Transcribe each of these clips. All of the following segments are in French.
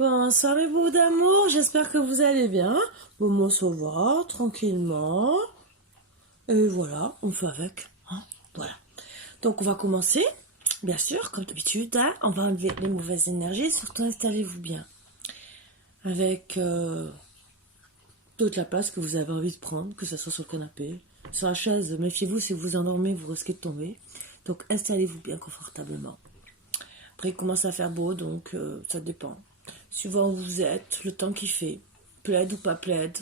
Bonsoir mes beaux d'amour, j'espère que vous allez bien. Bon, moi ça va, tranquillement. Et voilà, on fait avec. Voilà. Donc on va commencer, bien sûr, comme d'habitude. On va enlever les mauvaises énergies, surtout installez-vous bien. Avec toute la place que vous avez envie de prendre, que ce soit sur le canapé, sur la chaise. Méfiez-vous, si vous vous endormez, vous risquez de tomber. Donc installez-vous bien confortablement. Après il commence à faire beau, donc ça dépend. Suivant où vous êtes, le temps qu'il fait, plaid ou pas plaid,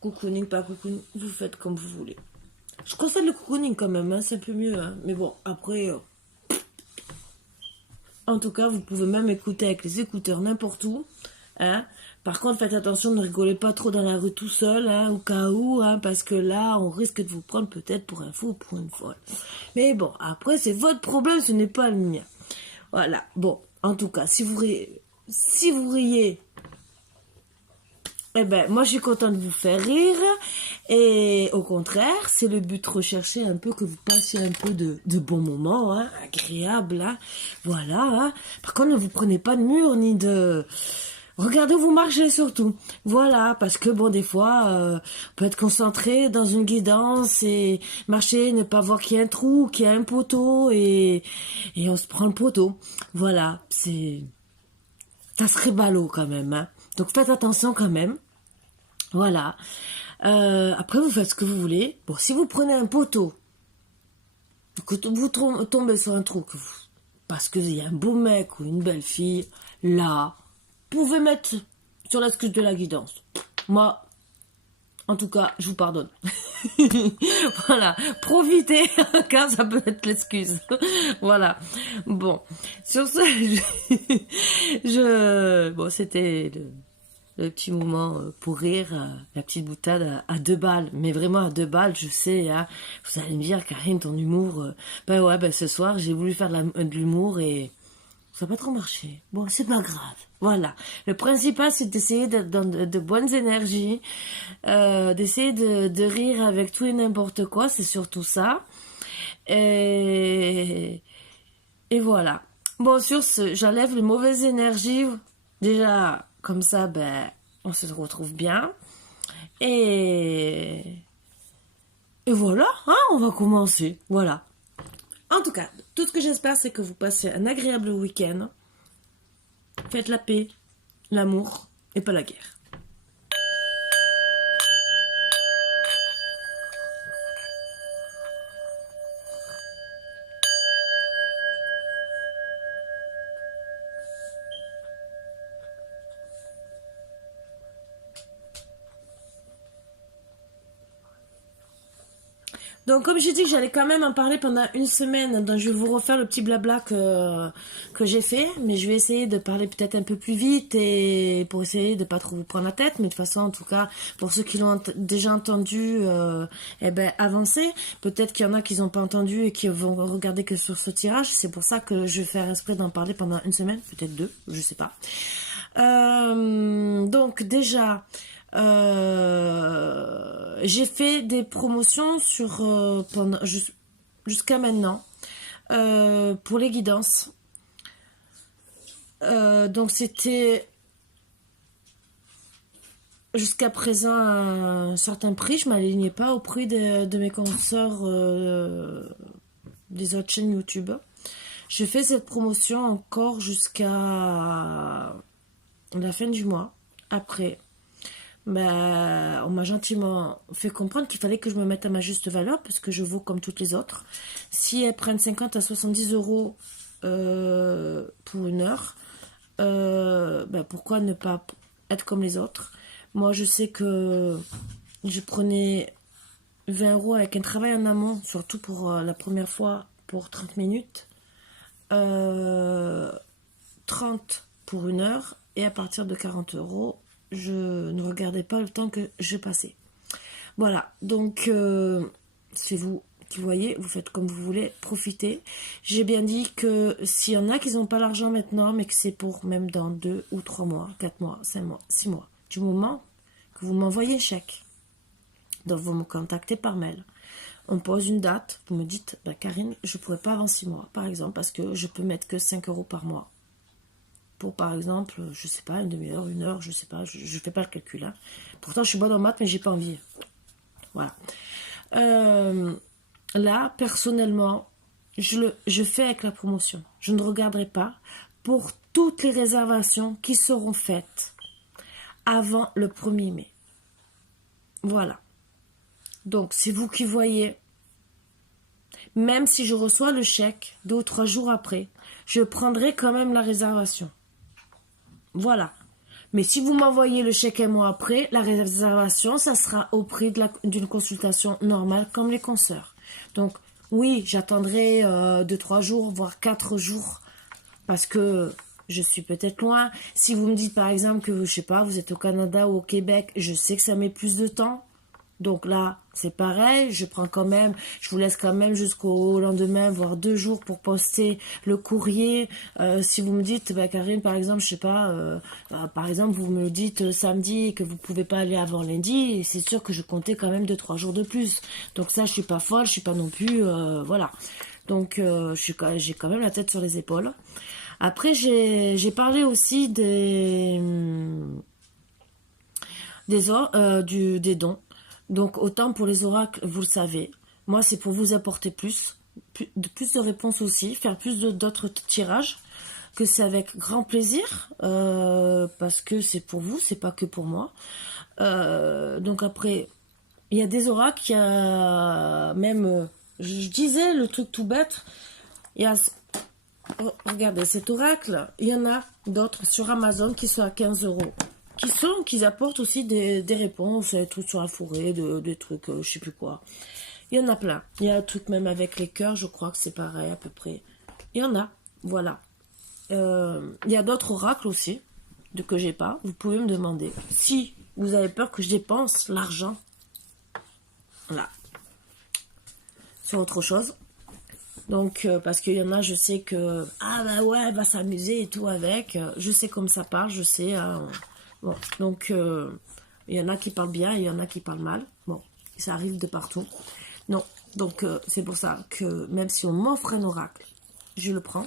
cocooning, pas cocooning, vous faites comme vous voulez. Je conseille le cocooning quand même, hein, c'est un peu mieux. Hein. Mais bon, après, en tout cas, vous pouvez même écouter avec les écouteurs n'importe où. Hein. Par contre, faites attention, ne rigolez pas trop dans la rue tout seul, hein, au cas où, hein, parce que là, on risque de vous prendre peut-être pour un fou ou pour une folle. Mais bon, après, c'est votre problème, ce n'est pas le mien. Voilà, bon, en tout cas, si vous riez, eh ben, moi je suis contente de vous faire rire. Et au contraire, c'est le but recherché un peu que vous passiez un peu de bons moments, hein, agréables. Hein, voilà. Hein. Par contre, ne vous prenez pas de mur ni de... Regardez où vous marchez surtout. Voilà, parce que bon, des fois, on peut être concentré dans une guidance et marcher, ne pas voir qu'il y a un trou, qu'il y a un poteau et on se prend le poteau. Voilà, ça serait ballot quand même. Hein. Donc faites attention quand même. Voilà. Après, vous faites ce que vous voulez. Bon, si vous prenez un poteau, que vous tombez sur un trou, parce qu'il y a un beau mec ou une belle fille, là, vous pouvez mettre sur l'excuse de la guidance. Moi, en tout cas, je vous pardonne. Voilà. Profitez, car ça peut être l'excuse. Voilà. Bon. Sur ce, bon, c'était le petit moment pour rire, la petite boutade à 2 balles. Mais vraiment à 2 balles, je sais, hein. Vous allez me dire, Karine, ton humour, ben ouais, ben ce soir, j'ai voulu faire de l'humour et ça n'a pas trop marché. Bon, c'est pas grave. Voilà. Le principal, c'est d'essayer d'être dans de bonnes énergies, d'essayer de rire avec tout et n'importe quoi, c'est surtout ça. Et voilà. Bon, sur ce, j'enlève les mauvaises énergies. Déjà, comme ça, ben, on se retrouve bien. Et voilà, hein, on va commencer. Voilà. En tout cas, tout ce que j'espère, c'est que vous passez un agréable week-end. Faites la paix, l'amour et pas la guerre. Donc, comme j'ai dit que j'allais quand même en parler pendant une semaine, donc je vais vous refaire le petit blabla que j'ai fait, mais je vais essayer de parler peut-être un peu plus vite et pour essayer de pas trop vous prendre la tête, mais de toute façon, en tout cas, pour ceux qui l'ont déjà entendu, eh ben, avancez. Peut-être qu'il y en a qui n'ont pas entendu et qui vont regarder que sur ce tirage, c'est pour ça que je vais faire exprès d'en parler pendant une semaine, peut-être 2, je sais pas. Donc, déjà... j'ai fait des promotions sur jusqu'à maintenant pour les guidances. Donc c'était jusqu'à présent un certain prix. Je m'alignais pas au prix de mes consoeurs des autres chaînes YouTube. Je fais cette promotion encore jusqu'à la fin du mois. Après, bah, on m'a gentiment fait comprendre qu'il fallait que je me mette à ma juste valeur parce que je vaux comme toutes les autres. Si elles prennent 50 à 70 euros pour une heure, bah, pourquoi ne pas être comme les autres? Moi, je sais que je prenais 20 euros avec un travail en amont, surtout pour la première fois pour 30 minutes, 30 pour une heure, et à partir de 40 euros, je ne regardais pas le temps que je passais. Voilà, donc c'est vous qui voyez, vous faites comme vous voulez, profitez. J'ai bien dit que s'il y en a qui n'ont pas l'argent maintenant, mais que c'est pour même dans 2 ou 3 mois, 4 mois, 5 mois, 6 mois, du moment que vous m'envoyez un chèque. Donc vous me contactez par mail. On pose une date, vous me dites, bah, Karine, je ne pourrais pas avant 6 mois, par exemple, parce que je peux mettre que 5 euros par mois. pour par exemple, je sais pas, une demi-heure, une heure, je sais pas, je fais pas le calcul. Hein. Pourtant, je suis bonne en maths, mais j'ai pas envie. Voilà. Là, personnellement, je fais avec la promotion. Je ne regarderai pas pour toutes les réservations qui seront faites avant le 1er mai. Voilà. Donc, c'est vous qui voyez. Même si je reçois le chèque 2 ou 3 jours après, je prendrai quand même la réservation. Voilà. Mais si vous m'envoyez le chèque un mois après, la réservation, ça sera au prix d'une consultation normale comme les consoeurs. Donc, oui, j'attendrai 2-3 jours, voire 4 jours, parce que je suis peut-être loin. Si vous me dites par exemple que, je sais pas, vous êtes au Canada ou au Québec, je sais que ça met plus de temps. Donc là, c'est pareil, je vous laisse quand même jusqu'au lendemain, voire 2 jours pour poster le courrier. Si vous me dites, Karine, par exemple, je sais pas, par exemple, vous me le dites samedi et que vous pouvez pas aller avant lundi, c'est sûr que je comptais quand même 2-3 jours de plus. Donc ça, je suis pas folle, je suis pas non plus, voilà. Donc j'ai quand même la tête sur les épaules. Après, j'ai parlé aussi des dons. Donc, autant pour les oracles, vous le savez. Moi, c'est pour vous apporter plus de réponses aussi, faire plus d'autres tirages, que c'est avec grand plaisir, parce que c'est pour vous, c'est pas que pour moi. Donc après, il y a des oracles, il y a même, je disais le truc tout bête, il y a, regardez, cet oracle, il y en a d'autres sur Amazon qui sont à 15 €. Qui apportent aussi des réponses, des trucs sur la forêt, des trucs, je sais plus quoi. Il y en a plein. Il y a un truc même avec les cœurs, je crois que c'est pareil à peu près. Il y en a, voilà. Il y a d'autres oracles aussi, que j'ai pas. Vous pouvez me demander. Si vous avez peur que je dépense l'argent, là, sur autre chose. Donc, parce qu'il y en a, je sais que, ah bah ouais, elle va s'amuser et tout avec. Je sais comme ça parle, je sais, hein. Bon, donc, il y en a qui parlent bien, il y en a qui parlent mal. Bon, ça arrive de partout. Non, donc c'est pour ça que même si on m'offre un oracle, je le prends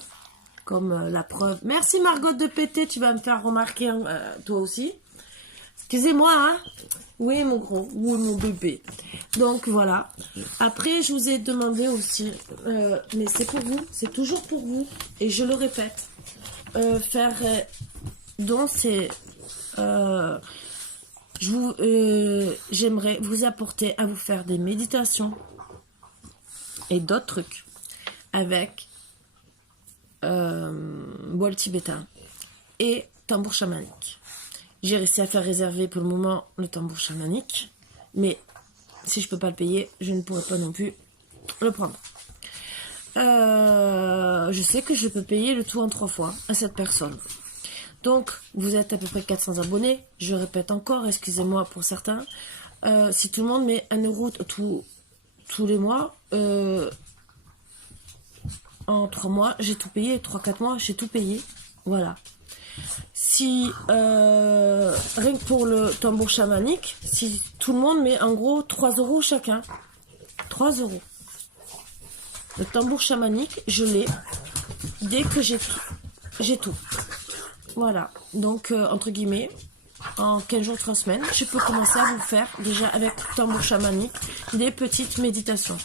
comme la preuve. Merci Margot de péter, tu vas me faire remarquer toi aussi. Excusez-moi, hein. Oui, mon gros, oui, mon bébé. Donc, voilà. Après, je vous ai demandé aussi, mais c'est pour vous, c'est toujours pour vous, et je le répète, faire donc c'est... j'aimerais vous apporter à vous faire des méditations et d'autres trucs avec bol tibétain et tambour chamanique. J'ai réussi à faire réserver pour le moment le tambour chamanique, mais si je peux pas le payer, je ne pourrai pas non plus le prendre. Je sais que je peux payer le tout en 3 fois à cette personne. Donc, vous êtes à peu près 400 abonnés. Je répète encore, excusez-moi pour certains. Si tout le monde met 1 € tous les mois, en 3 mois, j'ai tout payé. 3-4 mois, j'ai tout payé. Voilà. Si, rien que pour le tambour chamanique, si tout le monde met en gros 3 € chacun. 3 €. Le tambour chamanique, je l'ai dès que j'ai tout. Voilà, donc entre guillemets, en 15 jours, 3 semaines, je peux commencer à vous faire déjà avec tambour chamanique des petites méditations.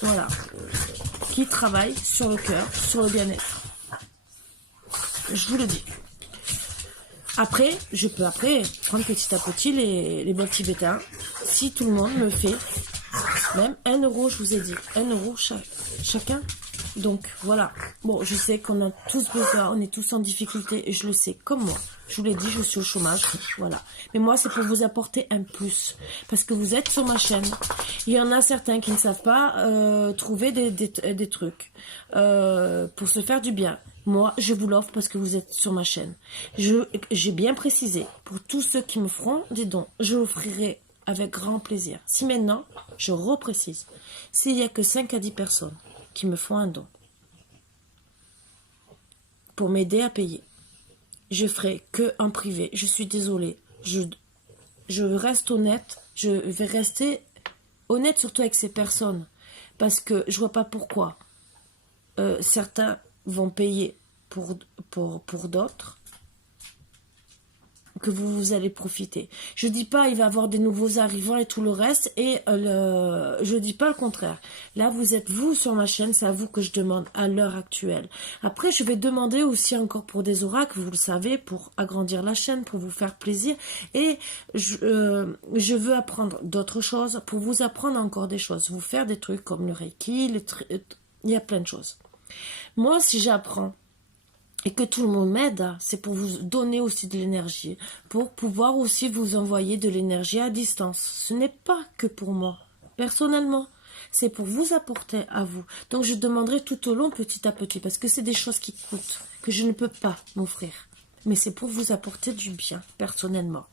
Voilà, qui travaillent sur le cœur, sur le bien-être. Je vous le dis. Après, je peux prendre petit à petit les bols tibétains, si tout le monde me fait même 1 €, je vous ai dit, 1 € chacun. Donc voilà, bon, je sais qu'on a tous besoin, on est tous en difficulté et je le sais, comme moi. Je vous l'ai dit, je suis au chômage, voilà. Mais moi, c'est pour vous apporter un plus, parce que vous êtes sur ma chaîne. Il y en a certains qui ne savent pas trouver des trucs pour se faire du bien. Moi, je vous l'offre parce que vous êtes sur ma chaîne. J'ai bien précisé, pour tous ceux qui me feront des dons, je l'offrirai avec grand plaisir. Si maintenant, je reprécise, s'il n'y a que 5 à 10 personnes qui me font un don pour m'aider à payer, je ferai que en privé. Je suis désolée, je reste honnête, je vais rester honnête surtout avec ces personnes, parce que je vois pas pourquoi certains vont payer pour d'autres que vous allez profiter. Je dis pas il va y avoir des nouveaux arrivants et tout le reste, et je dis pas le contraire. Là, vous êtes vous sur ma chaîne, c'est à vous que je demande à l'heure actuelle. Après, je vais demander aussi encore pour des oracles, vous le savez, pour agrandir la chaîne, pour vous faire plaisir, et je veux apprendre d'autres choses, pour vous apprendre encore des choses, vous faire des trucs comme le Reiki, il y a plein de choses. Moi, si j'apprends et que tout le monde m'aide, c'est pour vous donner aussi de l'énergie, pour pouvoir aussi vous envoyer de l'énergie à distance. Ce n'est pas que pour moi, personnellement, c'est pour vous apporter à vous. Donc je demanderai tout au long, petit à petit, parce que c'est des choses qui coûtent, que je ne peux pas m'offrir. Mais c'est pour vous apporter du bien, personnellement.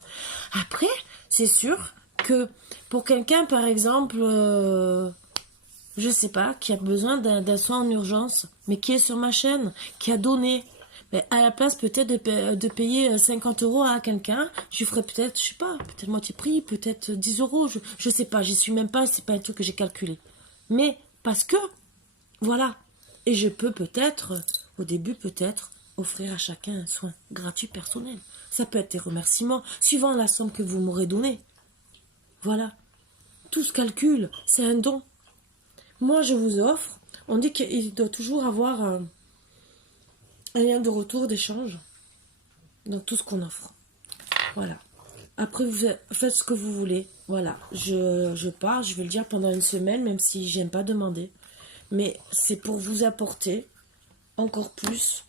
Après, c'est sûr que pour quelqu'un, par exemple, je sais pas, qui a besoin d'un soin en urgence, mais qui est sur ma chaîne, qui a donné, mais à la place peut-être de payer 50 € à quelqu'un, je ferais peut-être, je sais pas, peut-être moitié prix, peut-être 10 €, je sais pas, j'y suis même pas, c'est pas un truc que j'ai calculé. Mais parce que, voilà, et je peux peut-être, au début peut-être, offrir à chacun un soin gratuit personnel. Ça peut être des remerciements, suivant la somme que vous m'aurez donnée. Voilà, tout se calcule, c'est un don. Moi je vous offre, on dit qu'il doit toujours avoir un lien de retour, d'échange, dans tout ce qu'on offre. Voilà. Après, vous faites ce que vous voulez. Voilà. Je pars, je vais le dire pendant une semaine, même si j'aime pas demander. Mais c'est pour vous apporter encore plus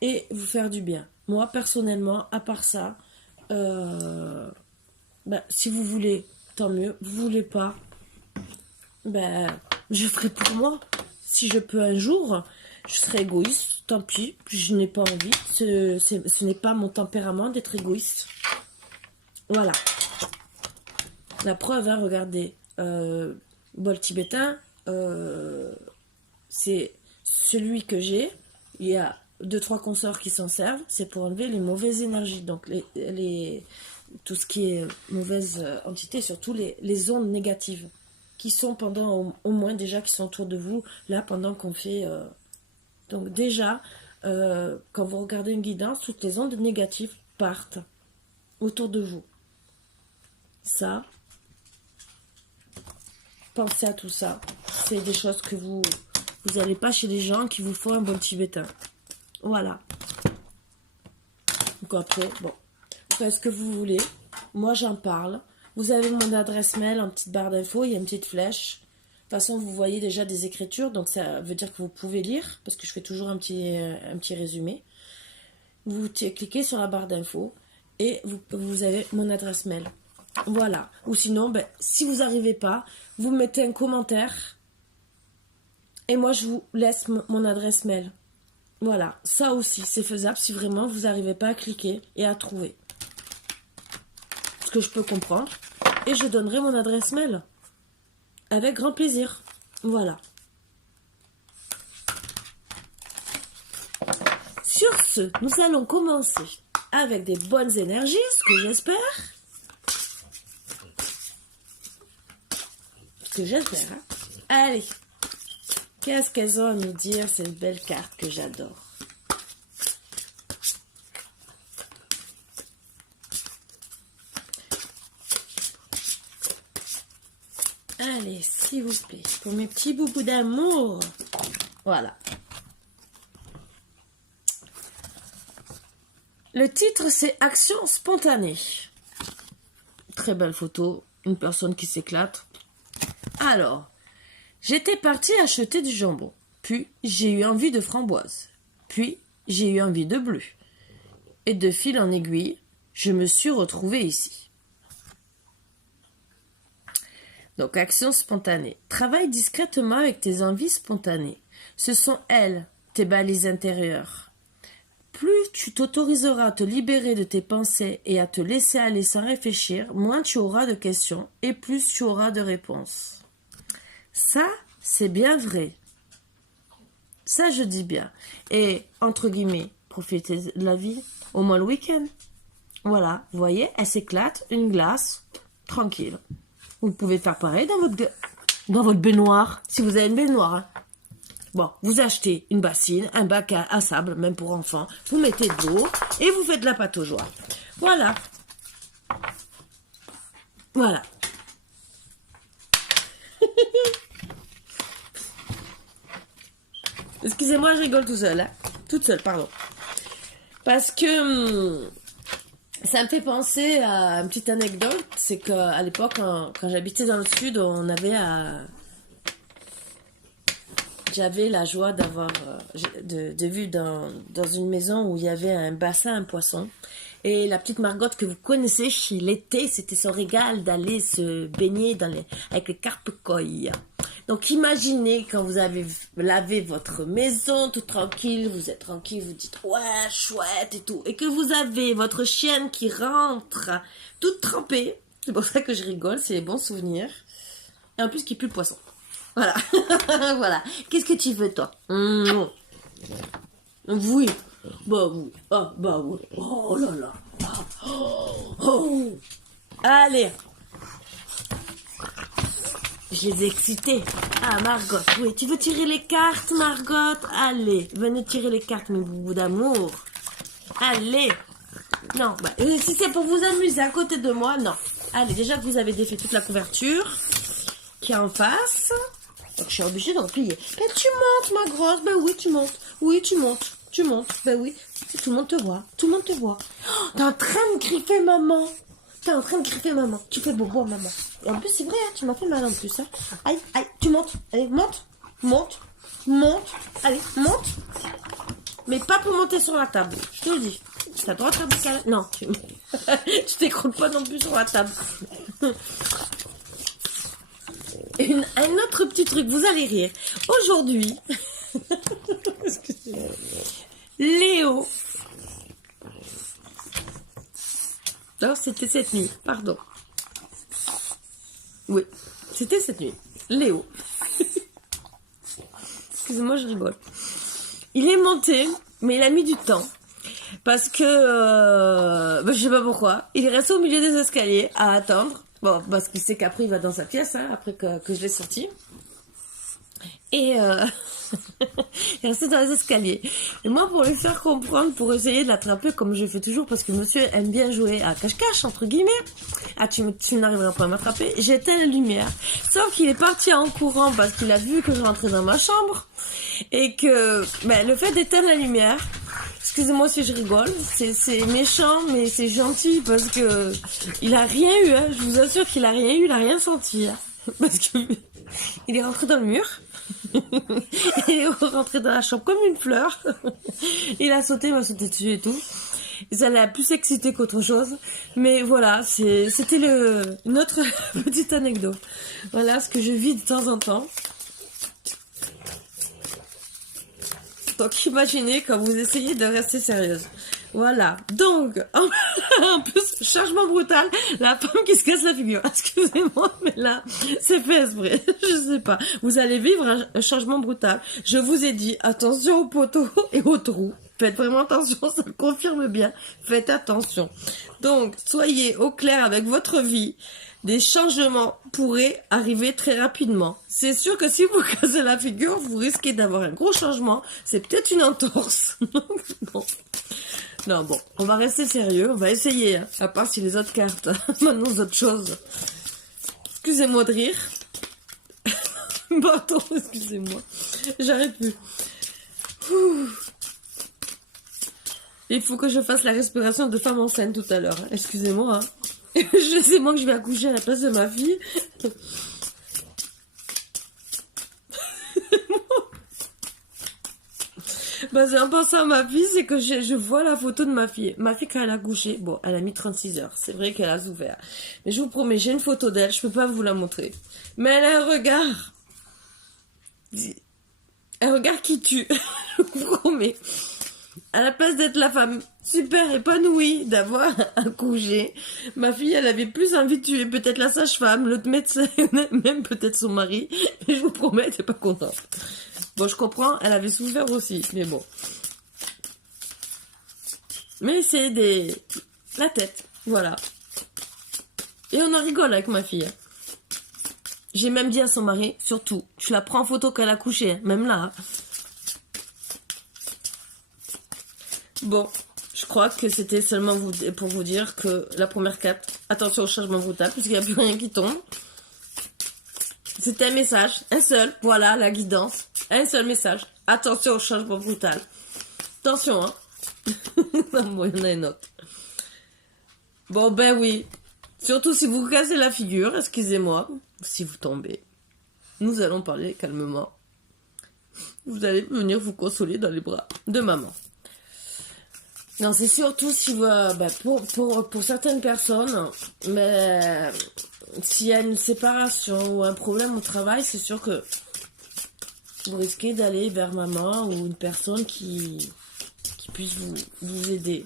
et vous faire du bien. Moi, personnellement, à part ça, si vous voulez, tant mieux. Vous voulez pas, je ferai pour moi. Si je peux un jour, je serai égoïste, tant pis, je n'ai pas envie. Ce n'est pas mon tempérament d'être égoïste. Voilà. La preuve, hein, regardez, bol tibétain, c'est celui que j'ai. Il y a 2-3 consorts qui s'en servent, c'est pour enlever les mauvaises énergies. Donc, tout ce qui est mauvaise entité, surtout les ondes négatives, qui sont pendant, au moins déjà, qui sont autour de vous, là, pendant qu'on fait... Donc déjà, quand vous regardez une guidance, toutes les ondes négatives partent autour de vous. Ça, pensez à tout ça. C'est des choses que vous n'allez pas chez les gens qui vous font un bol tibétain. Voilà. Donc après, bon, faites ce que vous voulez. Moi, j'en parle. Vous avez mon adresse mail en petite barre d'infos, il y a une petite flèche. De toute façon, vous voyez déjà des écritures, donc ça veut dire que vous pouvez lire, parce que je fais toujours un petit résumé. Vous cliquez sur la barre d'infos et vous avez mon adresse mail. Voilà. Ou sinon, si vous n'arrivez pas, vous mettez un commentaire et moi, je vous laisse mon adresse mail. Voilà. Ça aussi, c'est faisable si vraiment vous n'arrivez pas à cliquer et à trouver. Ce que je peux comprendre. Et je donnerai mon adresse mail. Avec grand plaisir. Voilà. Sur ce, nous allons commencer avec des bonnes énergies, ce que j'espère. Ce que j'espère. Hein. Allez. Qu'est-ce qu'elles ont à nous dire, ces belles cartes que j'adore. Allez, s'il vous plaît, pour mes petits boubous d'amour. Voilà. Le titre, c'est Action spontanée. Très belle photo, une personne qui s'éclate. Alors, j'étais partie acheter du jambon. Puis, j'ai eu envie de framboise. Puis, j'ai eu envie de bleu. Et de fil en aiguille, je me suis retrouvée ici. Donc, action spontanée. Travaille discrètement avec tes envies spontanées. Ce sont elles, tes balises intérieures. Plus tu t'autoriseras à te libérer de tes pensées et à te laisser aller sans réfléchir, moins tu auras de questions et plus tu auras de réponses. Ça, c'est bien vrai. Ça, je dis bien. Et, entre guillemets, profitez de la vie, au moins le week-end. Voilà, vous voyez, elle s'éclate, une glace, tranquille. Vous pouvez faire pareil dans votre baignoire, si vous avez une baignoire. Hein. Bon, vous achetez une bassine, un bac à sable, même pour enfants. Vous mettez de l'eau et vous faites de la pâte aux joies. Voilà. Voilà. Excusez-moi, je rigole tout seul, hein. Toute seule, pardon. Parce que ça me fait penser à une petite anecdote. C'est qu'à l'époque, quand j'habitais dans le sud, j'avais la joie d'avoir de vue dans une maison où il y avait un bassin à poissons. Et la petite Margotte que vous connaissez, l'été, c'était son régal d'aller se baigner avec les carpe-coilles. Donc imaginez quand vous avez lavé votre maison tout tranquille, vous êtes tranquille, vous dites ouais chouette et tout, et que vous avez votre chienne qui rentre toute trempée, c'est pour ça que je rigole, c'est les bons souvenirs, et en plus qui pue le poisson. Voilà, voilà. Qu'est-ce que tu veux toi? Oui, bah oui, ah bah oui, oh là là, oh. Allez. Je les ai excités. Ah, Margot, oui. Tu veux tirer les cartes, Margot? Allez, venez tirer les cartes, mes boubous d'amour. Allez. Non, bah, si c'est pour vous amuser à côté de moi, non. Allez, déjà que vous avez défait toute la couverture qui est en face, donc je suis obligée d'en plier. Ben, tu montes, ma grosse. Ben oui, tu montes. Oui, tu montes. Tu montes. Ben oui. Tout le monde te voit. Tout le monde te voit. Oh, t'es en train de griffer maman. T'es en train de griffer maman. Tu fais bobo maman. Et en plus, c'est vrai, hein, tu m'as fait mal en plus. Hein. Aïe, aïe, tu montes. Allez, monte. Monte. Monte. Allez, monte. Mais pas pour monter sur la table. Je te le dis. T'as le droit de faire des câlins. Non, tu t'écroules pas non plus sur la table. Un autre petit truc, vous allez rire. Aujourd'hui, Léo. Non, c'était cette nuit, pardon. Oui, c'était cette nuit. Léo. Excusez-moi, je rigole. Il est monté, mais il a mis du temps. Parce que, je sais pas pourquoi, il est resté au milieu des escaliers à attendre. Bon, parce qu'il sait qu'après il va dans sa pièce, hein, après que je l'ai sorti. Et il est resté dans les escaliers. Et moi, pour lui faire comprendre, pour essayer de l'attraper, comme je fais toujours, parce que monsieur aime bien jouer à cache-cache, entre guillemets. Ah, tu n'arriveras pas à m'attraper. J'ai éteint la lumière. Sauf qu'il est parti en courant parce qu'il a vu que je rentrais dans ma chambre. Et que le fait d'éteindre la lumière, excusez-moi si je rigole, c'est méchant, mais c'est gentil parce que il a rien eu, hein. Je vous assure qu'il a rien eu, il a rien senti, hein. Parce que il est rentré dans le mur. Il est rentré dans la chambre comme une fleur. Il a sauté, il m'a sauté dessus et tout. Et ça l'a plus excité qu'autre chose. Mais voilà, c'était notre petite anecdote. Voilà ce que je vis de temps en temps. Donc imaginez quand vous essayez de rester sérieuse. Voilà. Donc, en plus, changement brutal, la femme qui se casse la figure. Excusez-moi, mais là, c'est fait exprès. Je sais pas. Vous allez vivre un changement brutal. Je vous ai dit, attention aux poteaux et aux trous. Faites vraiment attention, ça le confirme bien. Faites attention. Donc, soyez au clair avec votre vie. Des changements pourraient arriver très rapidement. C'est sûr que si vous cassez la figure, vous risquez d'avoir un gros changement. C'est peut-être une entorse. Bon. Non, bon, on va rester sérieux. On va essayer, hein, à part si les autres cartes m'annoncent autre chose. Excusez-moi de rire. Pardon, excusez-moi. J'arrête plus. Ouh. Il faut que je fasse la respiration de femme enceinte tout à l'heure. Excusez-moi. Hein. C'est moi que je vais accoucher à la place de ma fille. En pensant à ma fille, c'est que je vois la photo de ma fille. Ma fille, quand elle a accouché, bon, elle a mis 36 heures. C'est vrai qu'elle a souffert. Mais je vous promets, j'ai une photo d'elle. Je peux pas vous la montrer. Mais elle a un regard. Un regard qui tue. Je vous promets. À la place d'être la femme super épanouie d'avoir accouché, ma fille, elle avait plus envie de tuer peut-être la sage-femme, l'autre médecin, même peut-être son mari. Mais je vous promets, elle était pas contente. Bon, je comprends, elle avait souffert aussi, mais bon. Mais c'est la tête, voilà. Et on en rigole avec ma fille. J'ai même dit à son mari, surtout, tu la prends en photo qu'elle a couché, même là. Bon, je Je crois que c'était seulement pour vous dire que la première carte, attention au changement brutal, puisqu'il n'y a plus rien qui tombe. C'était un message, un seul, voilà la guidance, un seul message. Attention au changement brutal. Attention, hein. Non, bon, il y en a une autre. Bon, ben oui. Surtout si vous cassez la figure, excusez-moi, si vous tombez. Nous allons parler calmement. Vous allez venir vous consoler dans les bras de maman. Non, c'est surtout si pour certaines personnes, mais s'il y a une séparation ou un problème au travail, c'est sûr que vous risquez d'aller vers maman ou une personne qui puisse vous aider,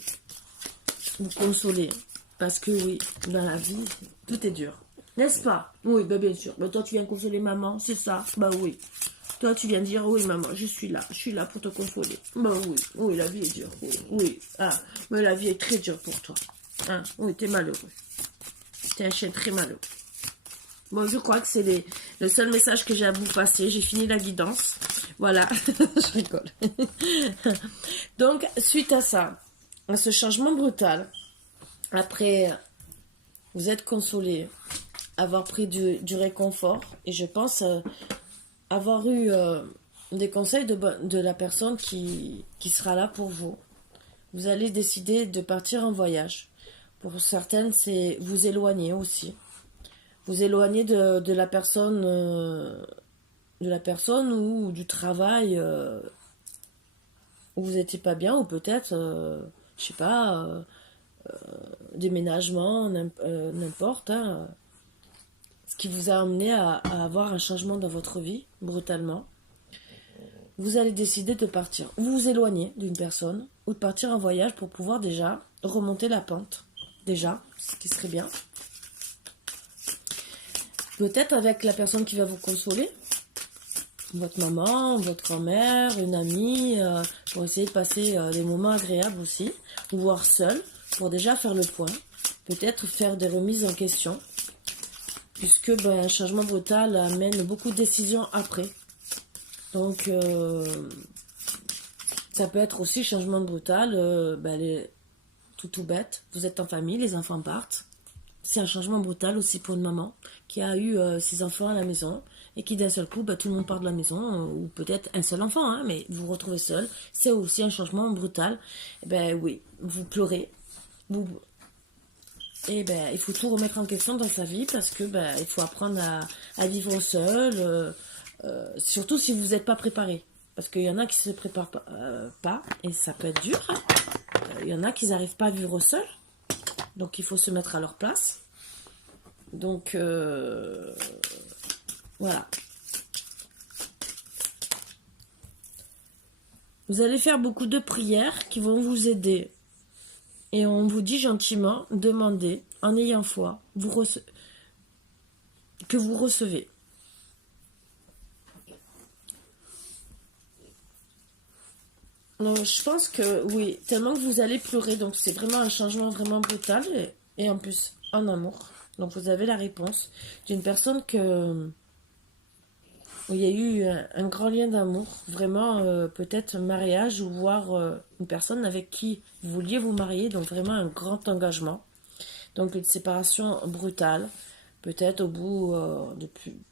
vous consoler. Parce que oui, dans la vie, tout est dur. N'est-ce pas? Oui, bah bien sûr. Bah, toi, tu viens consoler maman, c'est ça? Bah oui. Toi, tu viens dire, oui, maman, je suis là pour te consoler. Bah oui, oui, la vie est dure. Oui, oui. Ah, mais la vie est très dure pour toi. Hein? Oui, t'es malheureux. T'es un chien très malheureux. Bon, je crois que c'est le seul message que j'ai à vous passer. J'ai fini la guidance. Voilà, je rigole. Donc, suite à ça, à ce changement brutal, après, vous êtes consolé, avoir pris du réconfort, et je pense avoir eu des conseils de la personne qui sera là pour vous. Vous allez décider de partir en voyage. Pour certaines, c'est vous éloigner aussi. Vous éloigner de la personne ou du travail où vous n'étiez pas bien, ou peut-être, je sais pas, déménagement, n'importe, hein, ce qui vous a amené à avoir un changement dans votre vie, brutalement. Vous allez décider de partir. Vous éloigner d'une personne ou de partir en voyage pour pouvoir déjà remonter la pente. Déjà, ce qui serait bien. Peut-être avec la personne qui va vous consoler. Votre maman, votre grand-mère, une amie, pour essayer de passer des moments agréables aussi. Ou voir seul, pour déjà faire le point. Peut-être faire des remises en question. Puisque un changement brutal amène beaucoup de décisions après. Donc, ça peut être aussi changement brutal, tout bête. Vous êtes en famille, les enfants partent. C'est un changement brutal aussi pour une maman qui a eu ses enfants à la maison et qui d'un seul coup, tout le monde part de la maison, ou peut-être un seul enfant, hein, mais vous vous retrouvez seul. C'est aussi un changement brutal. Oui, vous pleurez. Il faut tout remettre en question dans sa vie parce que il faut apprendre à vivre seul. Surtout si vous n'êtes pas préparé, parce qu'il y en a qui se préparent pas et ça peut être dur, hein. Il y en a qui n'arrivent pas à vivre seuls, donc il faut se mettre à leur place. Donc voilà, vous allez faire beaucoup de prières qui vont vous aider, et on vous dit gentiment, demandez en ayant foi que vous recevez. Donc, je pense que oui, tellement que vous allez pleurer, donc c'est vraiment un changement vraiment brutal, et en plus en amour. Donc vous avez la réponse d'une personne où il y a eu un grand lien d'amour, vraiment peut-être un mariage, ou voir une personne avec qui vous vouliez vous marier, donc vraiment un grand engagement. Donc une séparation brutale, peut-être au bout de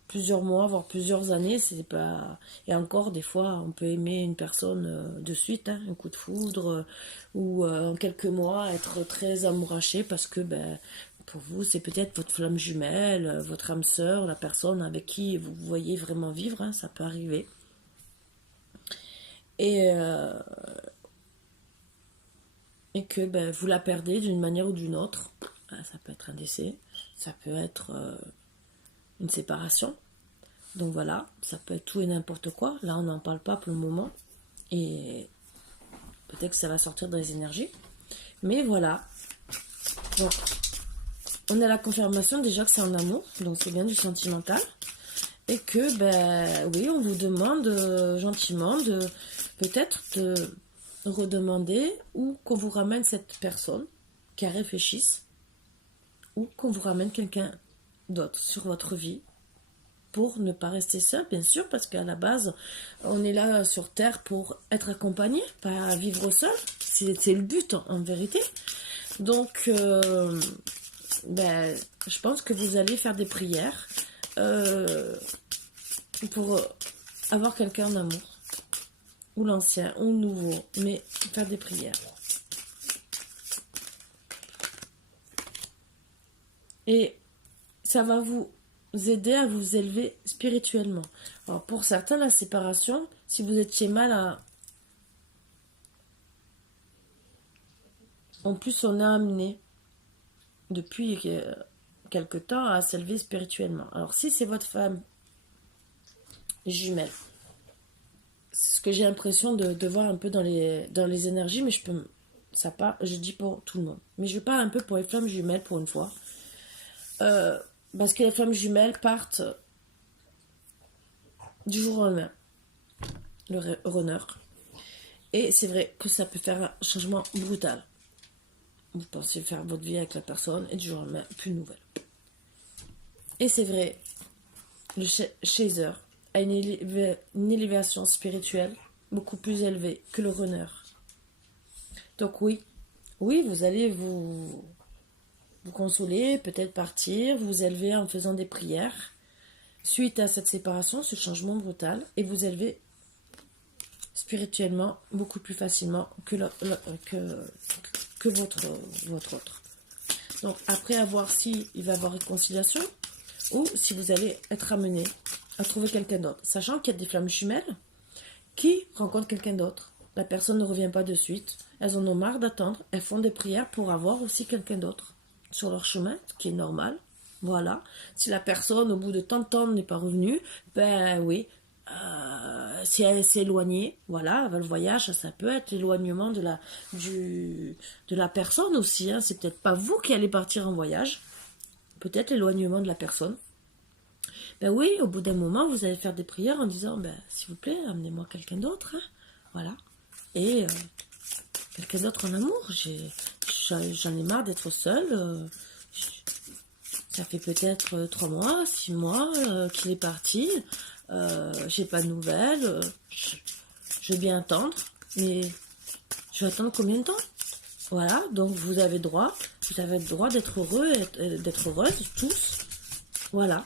plusieurs mois, voire plusieurs années, c'est pas... Et encore, des fois, on peut aimer une personne de suite, hein, un coup de foudre, ou en quelques mois, être très amouraché parce que, pour vous, c'est peut-être votre flamme jumelle, votre âme sœur, la personne avec qui vous voyez vraiment vivre, hein, ça peut arriver. Et que vous la perdez d'une manière ou d'une autre. Ça peut être un décès, ça peut être une séparation. Donc voilà, ça peut être tout et n'importe quoi. Là, on n'en parle pas pour le moment. Et peut-être que ça va sortir dans les énergies. Mais voilà. Donc, on a la confirmation déjà que c'est en amour. Donc c'est bien du sentimental. Et que, oui, on vous demande gentiment de peut-être de redemander, ou qu'on vous ramène cette personne qui réfléchisse, ou qu'on vous ramène quelqu'un d'autre sur votre vie pour ne pas rester seul, bien sûr, parce qu'à la base, on est là sur Terre pour être accompagné, pas vivre seul. C'est le but, en vérité. Donc, ben, je pense que vous allez faire des prières pour avoir quelqu'un en amour. Ou l'ancien, ou le nouveau, mais faire des prières. Et ça va vous aider à vous élever spirituellement. Alors pour certains, la séparation, si vous étiez mal à... En plus, on a amené depuis quelque temps à s'élever spirituellement. Alors si c'est votre femme jumelle, c'est ce que j'ai l'impression de voir un peu dans les énergies, mais ça pas, je dis pour tout le monde. Mais je parle un peu pour les flammes jumelles pour une fois. Parce que les flammes jumelles partent du jour au lendemain, le runner. Et c'est vrai que ça peut faire un changement brutal. Vous pensez faire votre vie avec la personne et du jour au lendemain, plus de nouvelles. Et c'est vrai, le chaser a une élévation spirituelle beaucoup plus élevée que le runner. Donc oui, vous allez vous consoler, peut-être partir, vous élever en faisant des prières suite à cette séparation, ce changement brutal, et vous élever spirituellement beaucoup plus facilement que votre autre. Donc après, à voir si il va y avoir réconciliation ou si vous allez être amené à trouver quelqu'un d'autre, sachant qu'il y a des flammes jumelles qui rencontrent quelqu'un d'autre. La personne ne revient pas de suite, elles en ont marre d'attendre, elles font des prières pour avoir aussi quelqu'un d'autre sur leur chemin, ce qui est normal. Voilà. Si la personne, au bout de tant de temps, n'est pas revenue, ben oui, si elle s'est éloignée, voilà, le voyage, ça peut être l'éloignement de la personne aussi. Hein. C'est peut-être pas vous qui allez partir en voyage, peut-être l'éloignement de la personne. Ben oui, au bout d'un moment, vous allez faire des prières en disant, ben s'il vous plaît, amenez-moi quelqu'un d'autre. Hein. Voilà. Et quelqu'un d'autre en amour. J'en ai marre d'être seule. Ça fait peut-être 3 mois, 6 mois qu'il est parti. J'ai pas de nouvelles. Je vais bien attendre. Mais je vais attendre combien de temps? Voilà. Donc vous avez le droit d'être heureux et d'être heureuse, tous. Voilà.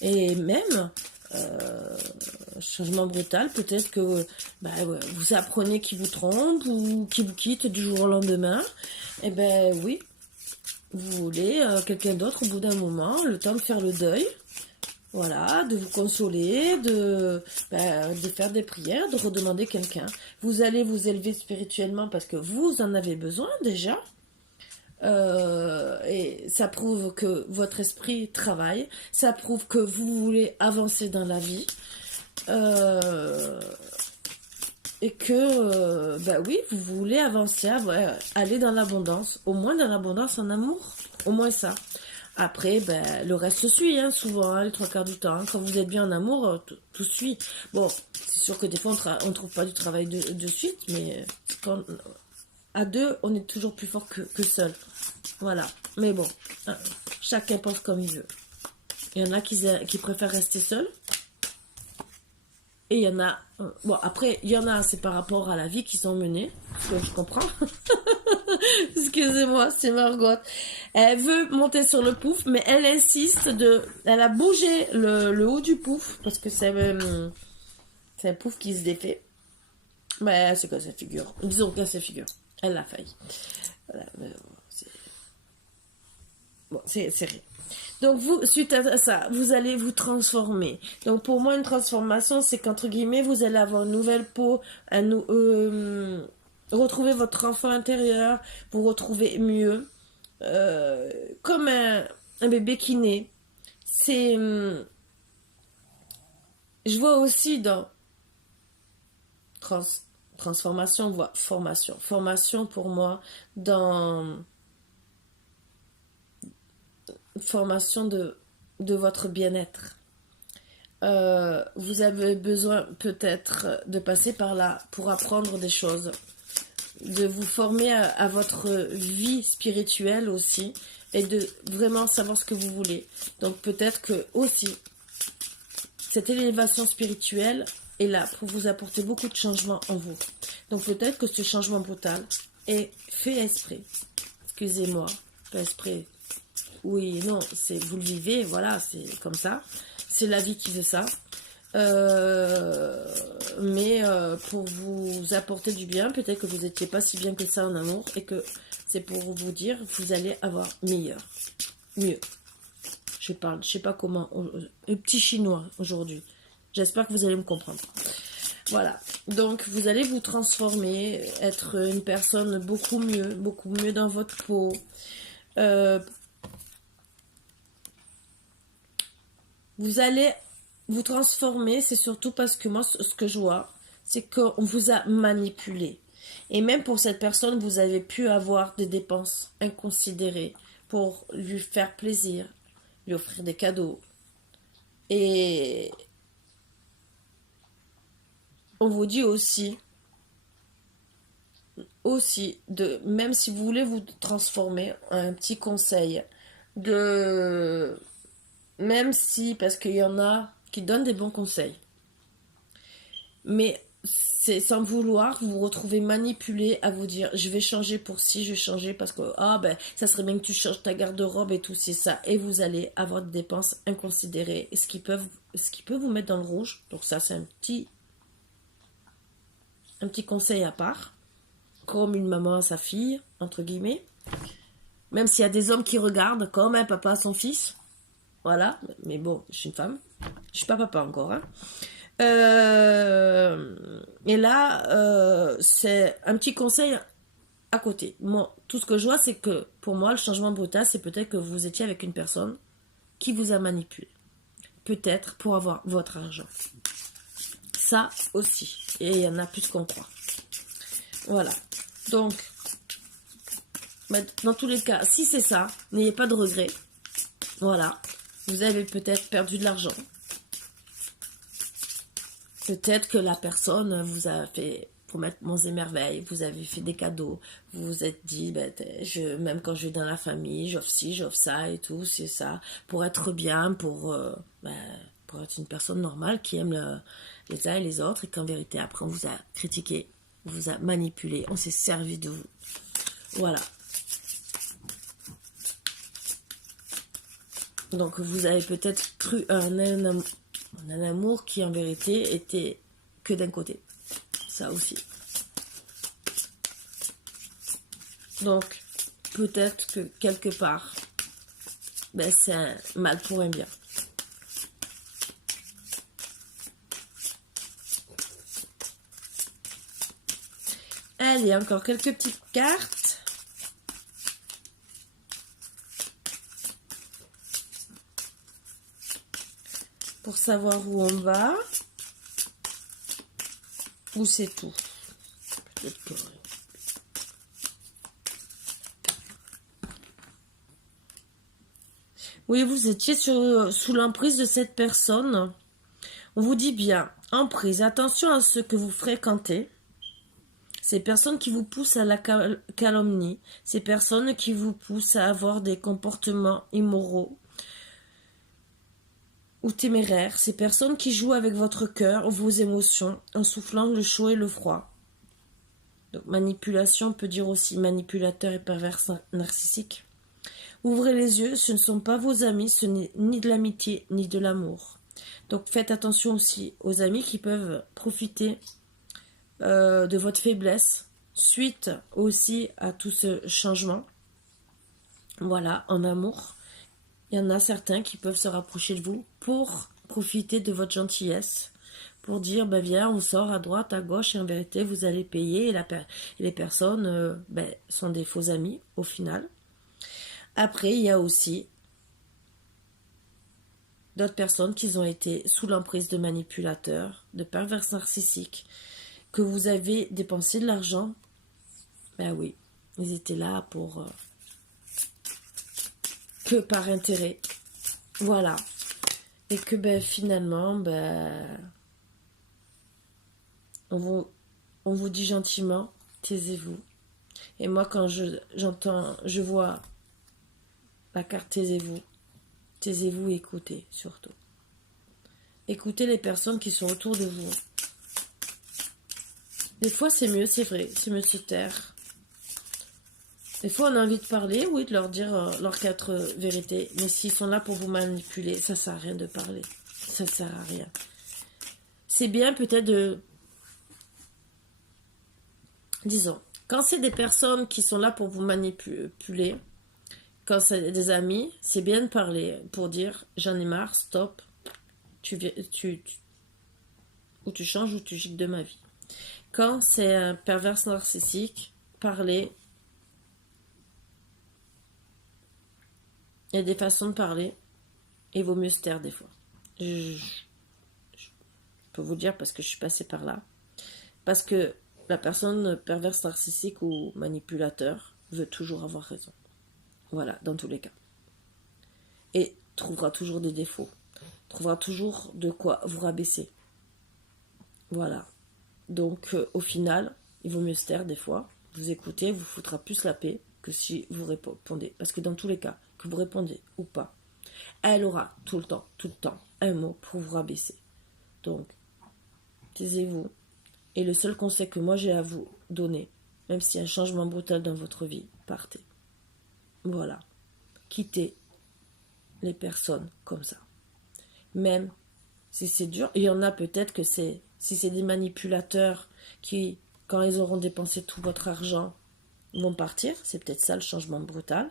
Et même... changement brutal, peut-être que vous apprenez qu'il vous trompe ou qu'il vous quitte du jour au lendemain, et ben oui, vous voulez quelqu'un d'autre au bout d'un moment, le temps de faire le deuil, voilà, de vous consoler, de faire des prières, de redemander quelqu'un. Vous allez vous élever spirituellement parce que vous en avez besoin déjà. Et ça prouve que votre esprit travaille, ça prouve que vous voulez avancer dans la vie, et que oui, vous voulez avancer, aller dans l'abondance, au moins dans l'abondance en amour, au moins ça. Après, le reste suit, hein, souvent, hein, les 3/4 du temps. Hein. Quand vous êtes bien en amour, tout suit. Bon, c'est sûr que des fois, on trouve pas du travail de suite, mais quand... À deux, on est toujours plus fort que seul. Voilà. Mais bon, hein, chacun pense comme il veut. Il y en a qui préfèrent rester seuls. Et il y en a... bon, après, il y en a, c'est par rapport à la vie qu'ils ont menée. Ce que je comprends. Excusez-moi, c'est Margot. Elle veut monter sur le pouf, mais elle insiste Elle a bougé le haut du pouf, parce que c'est un pouf qui se défait. Mais c'est quoi sa figure? Disons que sa figure. Elle l'a failli. Voilà, c'est rien. Donc, vous, suite à ça, vous allez vous transformer. Donc, pour moi, une transformation, c'est qu'entre guillemets, vous allez avoir une nouvelle peau, retrouver votre enfant intérieur, vous retrouver mieux. Comme un bébé qui naît. C'est... je vois aussi dans... transformation, voire formation. Formation pour moi dans formation de votre bien-être. Vous avez besoin peut-être de passer par là pour apprendre des choses, de vous former à votre vie spirituelle aussi et de vraiment savoir ce que vous voulez. Donc peut-être que aussi cette élévation spirituelle est là pour vous apporter beaucoup de changements en vous. Donc peut-être que ce changement brutal est fait exprès. Excusez-moi, pas exprès. Oui, non, c'est vous le vivez, voilà, c'est comme ça. C'est la vie qui veut ça. Mais pour vous apporter du bien, peut-être que vous n'étiez pas si bien que ça en amour et que c'est pour vous dire vous allez avoir meilleur, mieux. Je parle, je sais pas comment, petit chinois aujourd'hui. J'espère que vous allez me comprendre. Voilà, donc vous allez vous transformer, être une personne beaucoup mieux dans votre peau. Vous allez vous transformer, c'est surtout parce que moi, ce que je vois, c'est qu'on vous a manipulé. Et même pour cette personne, vous avez pu avoir des dépenses inconsidérées pour lui faire plaisir, lui offrir des cadeaux. Et on vous dit aussi, même si vous voulez vous transformer, un petit conseil, même si, parce qu'il y en a qui donnent des bons conseils, mais c'est sans vouloir vous retrouver manipulé à vous dire je vais changer pour ci, je vais changer parce que ça serait bien que tu changes ta garde-robe et tout, c'est ça, et vous allez avoir des dépenses inconsidérées, ce qui peut vous mettre dans le rouge. Donc ça, c'est un petit conseil à part, comme une maman à sa fille, entre guillemets, même s'il y a des hommes qui regardent comme un papa à son fils, voilà, mais bon, je suis une femme, je suis pas papa encore, hein. Et là, c'est un petit conseil à côté. Moi, tout ce que je vois, c'est que pour moi, le changement brutal, c'est peut-être que vous étiez avec une personne qui vous a manipulé. Peut-être pour avoir votre argent. Ça aussi. Et il y en a plus qu'on croit. Voilà. Donc, dans tous les cas, si c'est ça, n'ayez pas de regrets. Voilà. Vous avez peut-être perdu de l'argent. Peut-être que la personne vous a fait promettre monts et merveilles, vous avez fait des cadeaux, vous vous êtes dit, même quand je vais dans la famille, j'offre ci, j'offre ça et tout, c'est ça, pour être bien, pour être une personne normale qui aime les uns et les autres, et qu'en vérité, après, on vous a critiqué, on vous a manipulé, on s'est servi de vous. Voilà. Donc, vous avez peut-être cru un amour qui, en vérité, était que d'un côté. Ça aussi. Donc, peut-être que quelque part, c'est un mal pour un bien. Allez, encore quelques petites cartes. Pour savoir où on va. Ou c'est tout. Peut-être que... Oui, vous étiez sous l'emprise de cette personne. On vous dit bien, emprise, attention à ce que vous fréquentez. Ces personnes qui vous poussent à la calomnie. Ces personnes qui vous poussent à avoir des comportements immoraux ou téméraires, ces personnes qui jouent avec votre cœur, vos émotions, en soufflant le chaud et le froid. Donc manipulation peut dire aussi manipulateur et pervers narcissique. Ouvrez les yeux, ce ne sont pas vos amis, ce n'est ni de l'amitié ni de l'amour. Donc faites attention aussi aux amis qui peuvent profiter de votre faiblesse, suite aussi à tout ce changement. Voilà, en amour. Il y en a certains qui peuvent se rapprocher de vous pour profiter de votre gentillesse, pour dire, viens, on sort à droite, à gauche, et en vérité, vous allez payer, et les personnes sont des faux amis, au final. Après, il y a aussi d'autres personnes qui ont été sous l'emprise de manipulateurs, de pervers narcissiques, que vous avez dépensé de l'argent. Oui, ils étaient là pour... que par intérêt. Voilà. Et que finalement, on vous dit gentiment, taisez-vous. Et moi, quand je vois la carte taisez-vous et écoutez surtout. Écoutez les personnes qui sont autour de vous. Des fois, c'est mieux, c'est vrai. C'est mieux de se taire. Des fois, on a envie de parler, oui, de leur dire leurs 4 vérités. Mais s'ils sont là pour vous manipuler, ça sert à rien de parler. Ça sert à rien. C'est bien peut-être de... Disons, quand c'est des personnes qui sont là pour vous manipuler, quand c'est des amis, c'est bien de parler pour dire j'en ai marre, stop, ou tu changes ou tu gites de ma vie. Quand c'est un pervers narcissique, parler. Il y a des façons de parler. Il vaut mieux se taire des fois. Je peux vous dire parce que je suis passée par là. Parce que la personne perverse narcissique ou manipulateur veut toujours avoir raison. Voilà, dans tous les cas. Et trouvera toujours des défauts. Trouvera toujours de quoi vous rabaisser. Voilà. Donc, au final, il vaut mieux se taire des fois. Vous écoutez, vous foutra plus la paix que si vous répondez. Parce que dans tous les cas, que vous répondez ou pas, elle aura tout le temps, un mot pour vous rabaisser. Donc, taisez-vous. Et le seul conseil que moi j'ai à vous donner, même s'il y a un changement brutal dans votre vie, partez. Voilà. Quittez les personnes comme ça. Même si c'est dur, il y en a peut-être que si c'est des manipulateurs qui, quand ils auront dépensé tout votre argent, vont partir. C'est peut-être ça le changement brutal.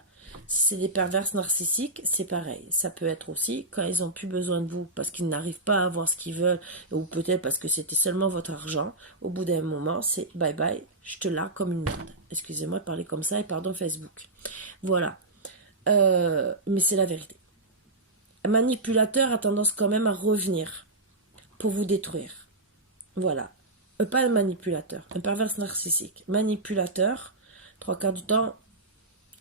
Si c'est des perverses narcissiques, c'est pareil. Ça peut être aussi quand ils n'ont plus besoin de vous parce qu'ils n'arrivent pas à avoir ce qu'ils veulent ou peut-être parce que c'était seulement votre argent. Au bout d'un moment, c'est bye bye, je te lave comme une merde. Excusez-moi de parler comme ça et pardon Facebook. Voilà. Mais c'est la vérité. Un manipulateur a tendance quand même à revenir pour vous détruire. Voilà. Pas un manipulateur, un perverse narcissique. Manipulateur, 3/4 du temps,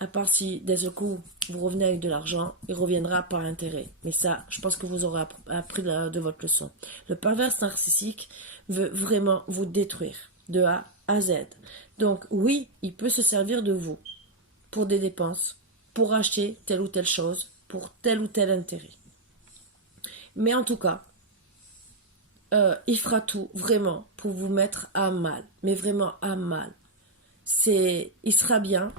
à part si d'un coup vous revenez avec de l'argent, il reviendra par intérêt. Mais ça, je pense que vous aurez appris de votre leçon. Le perverse narcissique veut vraiment vous détruire de A à Z. Donc oui, il peut se servir de vous pour des dépenses, pour acheter telle ou telle chose, pour tel ou tel intérêt. Mais en tout cas, il fera tout vraiment pour vous mettre à mal. Mais vraiment à mal. Il sera bien.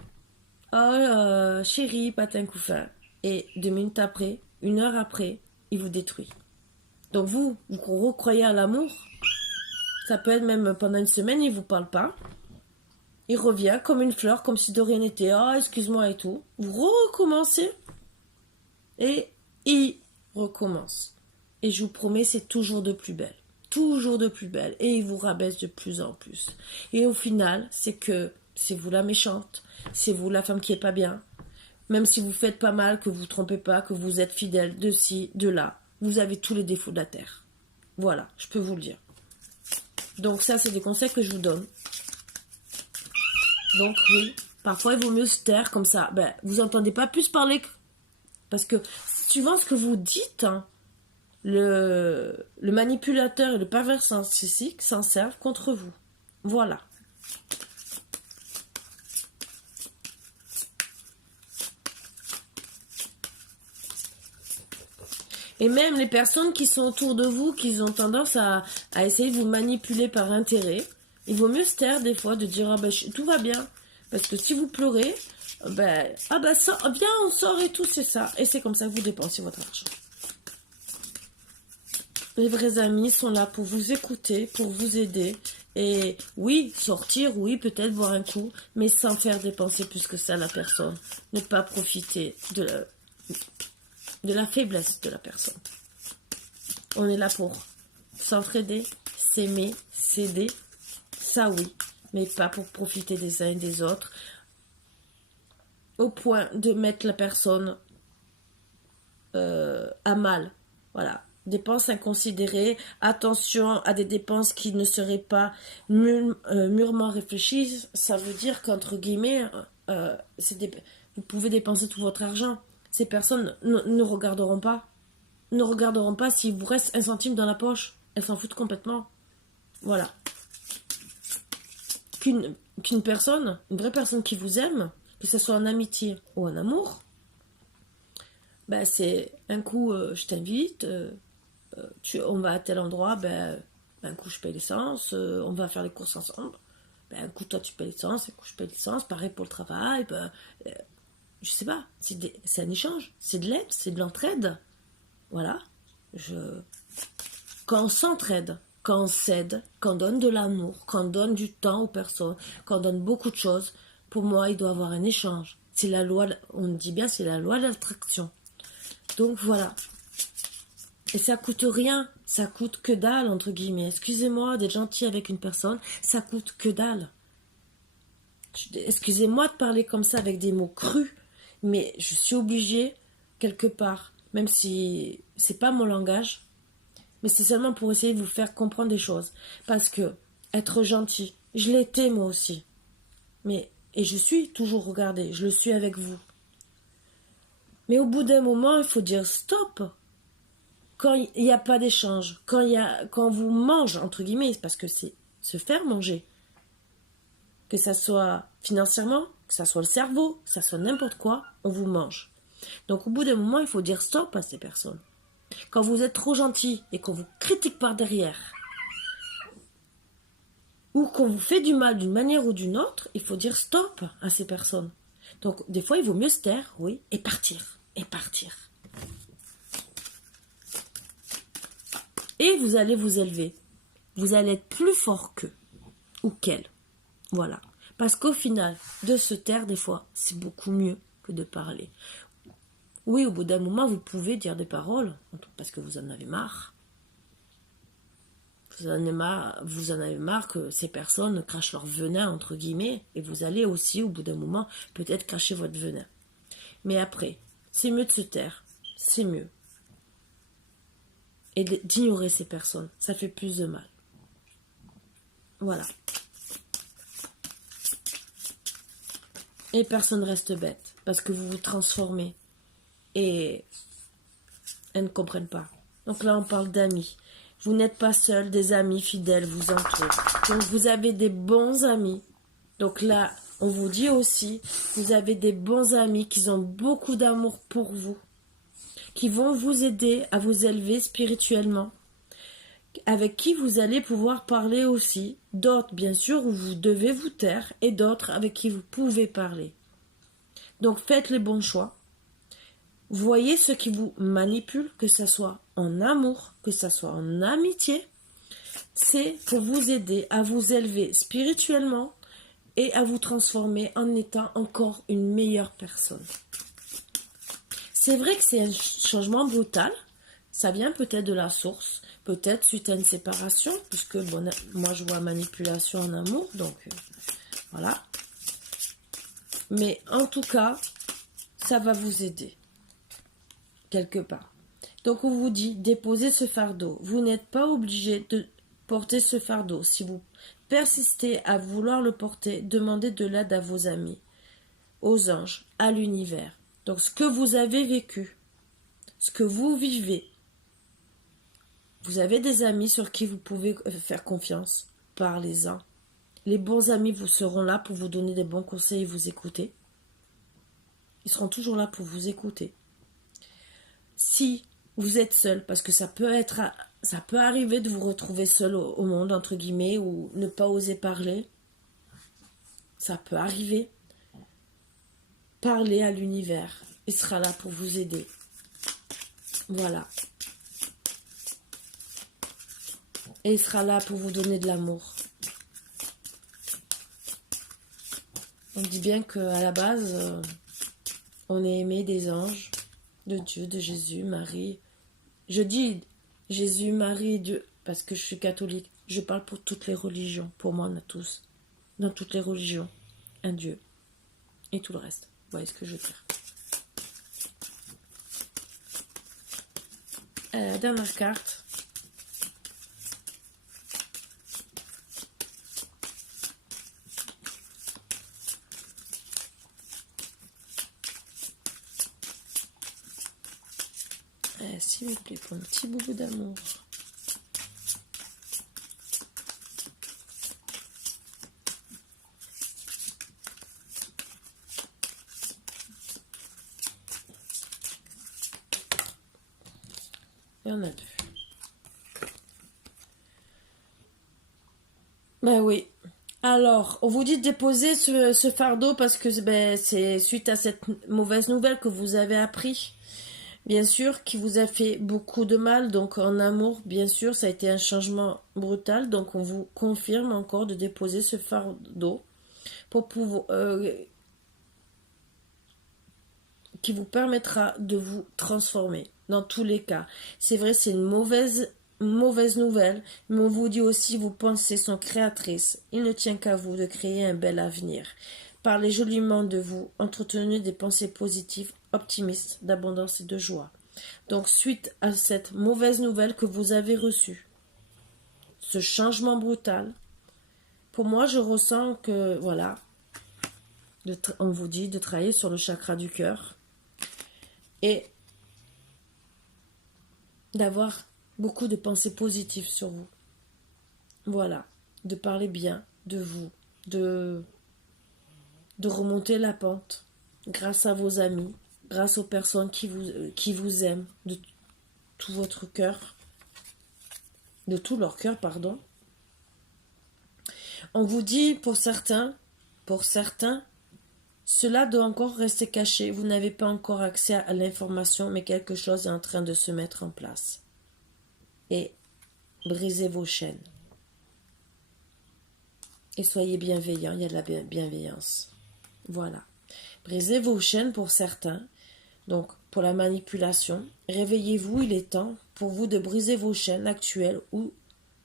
Oh, chérie, patin couffin. Et 2 minutes après, 1 heure après, il vous détruit. Donc vous recroyez à l'amour. Ça peut être même pendant 1 semaine, il ne vous parle pas. Il revient comme une fleur, comme si de rien n'était. Ah, excuse-moi et tout. Vous recommencez. Et il recommence. Et je vous promets, c'est toujours de plus belle. Toujours de plus belle. Et il vous rabaisse de plus en plus. Et au final, c'est vous la méchante. C'est vous la femme qui est pas bien. Même si vous faites pas mal, que vous vous trompez pas, que vous êtes fidèle de ci, de là. Vous avez tous les défauts de la terre. Voilà, je peux vous le dire. Donc ça, c'est des conseils que je vous donne. Donc oui, parfois il vaut mieux se taire comme ça. Vous entendez pas plus parler parce que suivant ce que vous dites, hein, le manipulateur et le pervers narcissique s'en servent contre vous. Voilà. Et même les personnes qui sont autour de vous, qui ont tendance à essayer de vous manipuler par intérêt, il vaut mieux se taire des fois, de dire tout va bien. Parce que si vous pleurez, ça, viens, on sort et tout, c'est ça. Et c'est comme ça que vous dépensez votre argent. Les vrais amis sont là pour vous écouter, pour vous aider. Et oui, sortir, oui, peut-être boire un coup, mais sans faire dépenser plus que ça la personne. Ne pas profiter de la faiblesse de la personne. On est là pour s'entraider, s'aimer, s'aider. Ça oui, mais pas pour profiter des uns et des autres. Au point de mettre la personne à mal. Voilà. Dépenses inconsidérées. Attention à des dépenses qui ne seraient pas mûrement réfléchies. Ça veut dire qu'entre guillemets, vous pouvez dépenser tout votre argent. Ces personnes ne regarderont pas. Ne regarderont pas s'il vous reste 1 centime dans la poche. Elles s'en foutent complètement. Voilà. Qu'une personne, une vraie personne qui vous aime, que ce soit en amitié ou en amour, c'est un coup, je t'invite, on va à tel endroit, un coup je paye l'essence, on va faire les courses ensemble, un coup toi tu payes l'essence, un coup je paye l'essence, pareil pour le travail, je sais pas, c'est un échange, c'est de l'aide, c'est de l'entraide. Voilà. Quand on s'entraide, quand on s'aide, quand on donne de l'amour, quand on donne du temps aux personnes, quand on donne beaucoup de choses, pour moi, il doit y avoir un échange. C'est la loi, on dit bien, c'est la loi de l'attraction. Donc voilà. Et ça coûte rien, ça coûte que dalle, entre guillemets. Excusez-moi d'être gentil avec une personne, ça coûte que dalle. Excusez-moi de parler comme ça avec des mots crus, mais je suis obligée, quelque part, même si c'est pas mon langage, mais c'est seulement pour essayer de vous faire comprendre des choses. Parce que être gentil, je l'étais moi aussi. Et je suis toujours, regardez, je le suis avec vous. Mais au bout d'un moment, il faut dire stop. Quand il n'y a pas d'échange, quand vous mangez, entre guillemets, parce que c'est se faire manger, que ça soit financièrement, que ça soit le cerveau, que ça soit n'importe quoi, on vous mange. Donc au bout d'un moment, il faut dire stop à ces personnes. Quand vous êtes trop gentil et qu'on vous critique par derrière, ou qu'on vous fait du mal d'une manière ou d'une autre, il faut dire stop à ces personnes. Donc des fois, il vaut mieux se taire, oui, et partir. Et partir. Et vous allez vous élever. Vous allez être plus fort qu'eux. Ou qu'elles. Voilà. Parce qu'au final, de se taire, des fois, c'est beaucoup mieux que de parler. Oui, au bout d'un moment, vous pouvez dire des paroles, parce que vous en avez marre. Vous en avez marre que ces personnes crachent leur venin, entre guillemets, et vous allez aussi, au bout d'un moment, peut-être cracher votre venin. Mais après, c'est mieux de se taire. C'est mieux. Et d'ignorer ces personnes. Ça fait plus de mal. Voilà. Et personne ne reste bête, parce que vous vous transformez. Et elles ne comprennent pas. Donc là, on parle d'amis. Vous n'êtes pas seul, des amis fidèles vous entourent. Donc vous avez des bons amis. Donc là, on vous dit aussi, vous avez des bons amis qui ont beaucoup d'amour pour vous, qui vont vous aider à vous élever spirituellement, avec qui vous allez pouvoir parler aussi. D'autres, bien sûr, où vous devez vous taire, et d'autres avec qui vous pouvez parler. Donc faites les bons choix. Voyez ceux qui vous manipulent, que ce soit en amour, que ce soit en amitié. C'est pour vous aider à vous élever spirituellement et à vous transformer en étant encore une meilleure personne. C'est vrai que c'est un changement brutal. Ça vient peut-être de la source, peut-être suite à une séparation, puisque bon, moi je vois manipulation en amour, donc voilà. Mais en tout cas, ça va vous aider. Quelque part. Donc on vous dit, déposez ce fardeau. Vous n'êtes pas obligé de porter ce fardeau. Si vous persistez à vouloir le porter, demandez de l'aide à vos amis, aux anges, à l'univers. Donc ce que vous avez vécu, ce que vous vivez, vous avez des amis sur qui vous pouvez faire confiance. Parlez-en. Les bons amis vous seront là pour vous donner des bons conseils et vous écouter. Ils seront toujours là pour vous écouter. Si vous êtes seul, parce que ça peut arriver de vous retrouver seul au monde, entre guillemets, ou ne pas oser parler. Ça peut arriver. Parlez à l'univers. Il sera là pour vous aider. Voilà. Et il sera là pour vous donner de l'amour. On dit bien qu'à la base, on est aimé des anges, de Dieu, de Jésus, Marie. Je dis Jésus, Marie, Dieu, parce que je suis catholique. Je parle pour toutes les religions. Pour moi, on a tous, dans toutes les religions, un Dieu. Et tout le reste. Vous voyez ce que je veux dire. Dernière carte. S'il vous plaît, pour un petit boubou d'amour. Il y en a deux. Ben oui. Alors, on vous dit de déposer ce fardeau parce que ben, c'est suite à cette mauvaise nouvelle que vous avez appris. Bien sûr, qui vous a fait beaucoup de mal. Donc, en amour, bien sûr, ça a été un changement brutal. Donc, on vous confirme encore de déposer ce fardeau pour pouvoir, qui vous permettra de vous transformer. Dans tous les cas, c'est vrai, c'est une mauvaise nouvelle, mais on vous dit aussi vos pensées sont créatrices. Il ne tient qu'à vous de créer un bel avenir. Parlez joliment de vous, entretenez des pensées positives, optimistes, d'abondance et de joie. Donc, suite à cette mauvaise nouvelle que vous avez reçue, ce changement brutal, pour moi, je ressens que, voilà, on vous dit de travailler sur le chakra du cœur et d'avoir beaucoup de pensées positives sur vous. Voilà, de parler bien de vous, de remonter la pente grâce à vos amis, grâce aux personnes qui vous aiment de tout votre cœur, de tout leur cœur, pardon. On vous dit pour certains, cela doit encore rester caché. Vous n'avez pas encore accès à l'information, mais quelque chose est en train de se mettre en place. Et brisez vos chaînes. Et soyez bienveillants, il y a de la bienveillance. Voilà. Brisez vos chaînes pour certains. Donc, pour la manipulation, réveillez-vous, il est temps pour vous de briser vos chaînes actuelles ou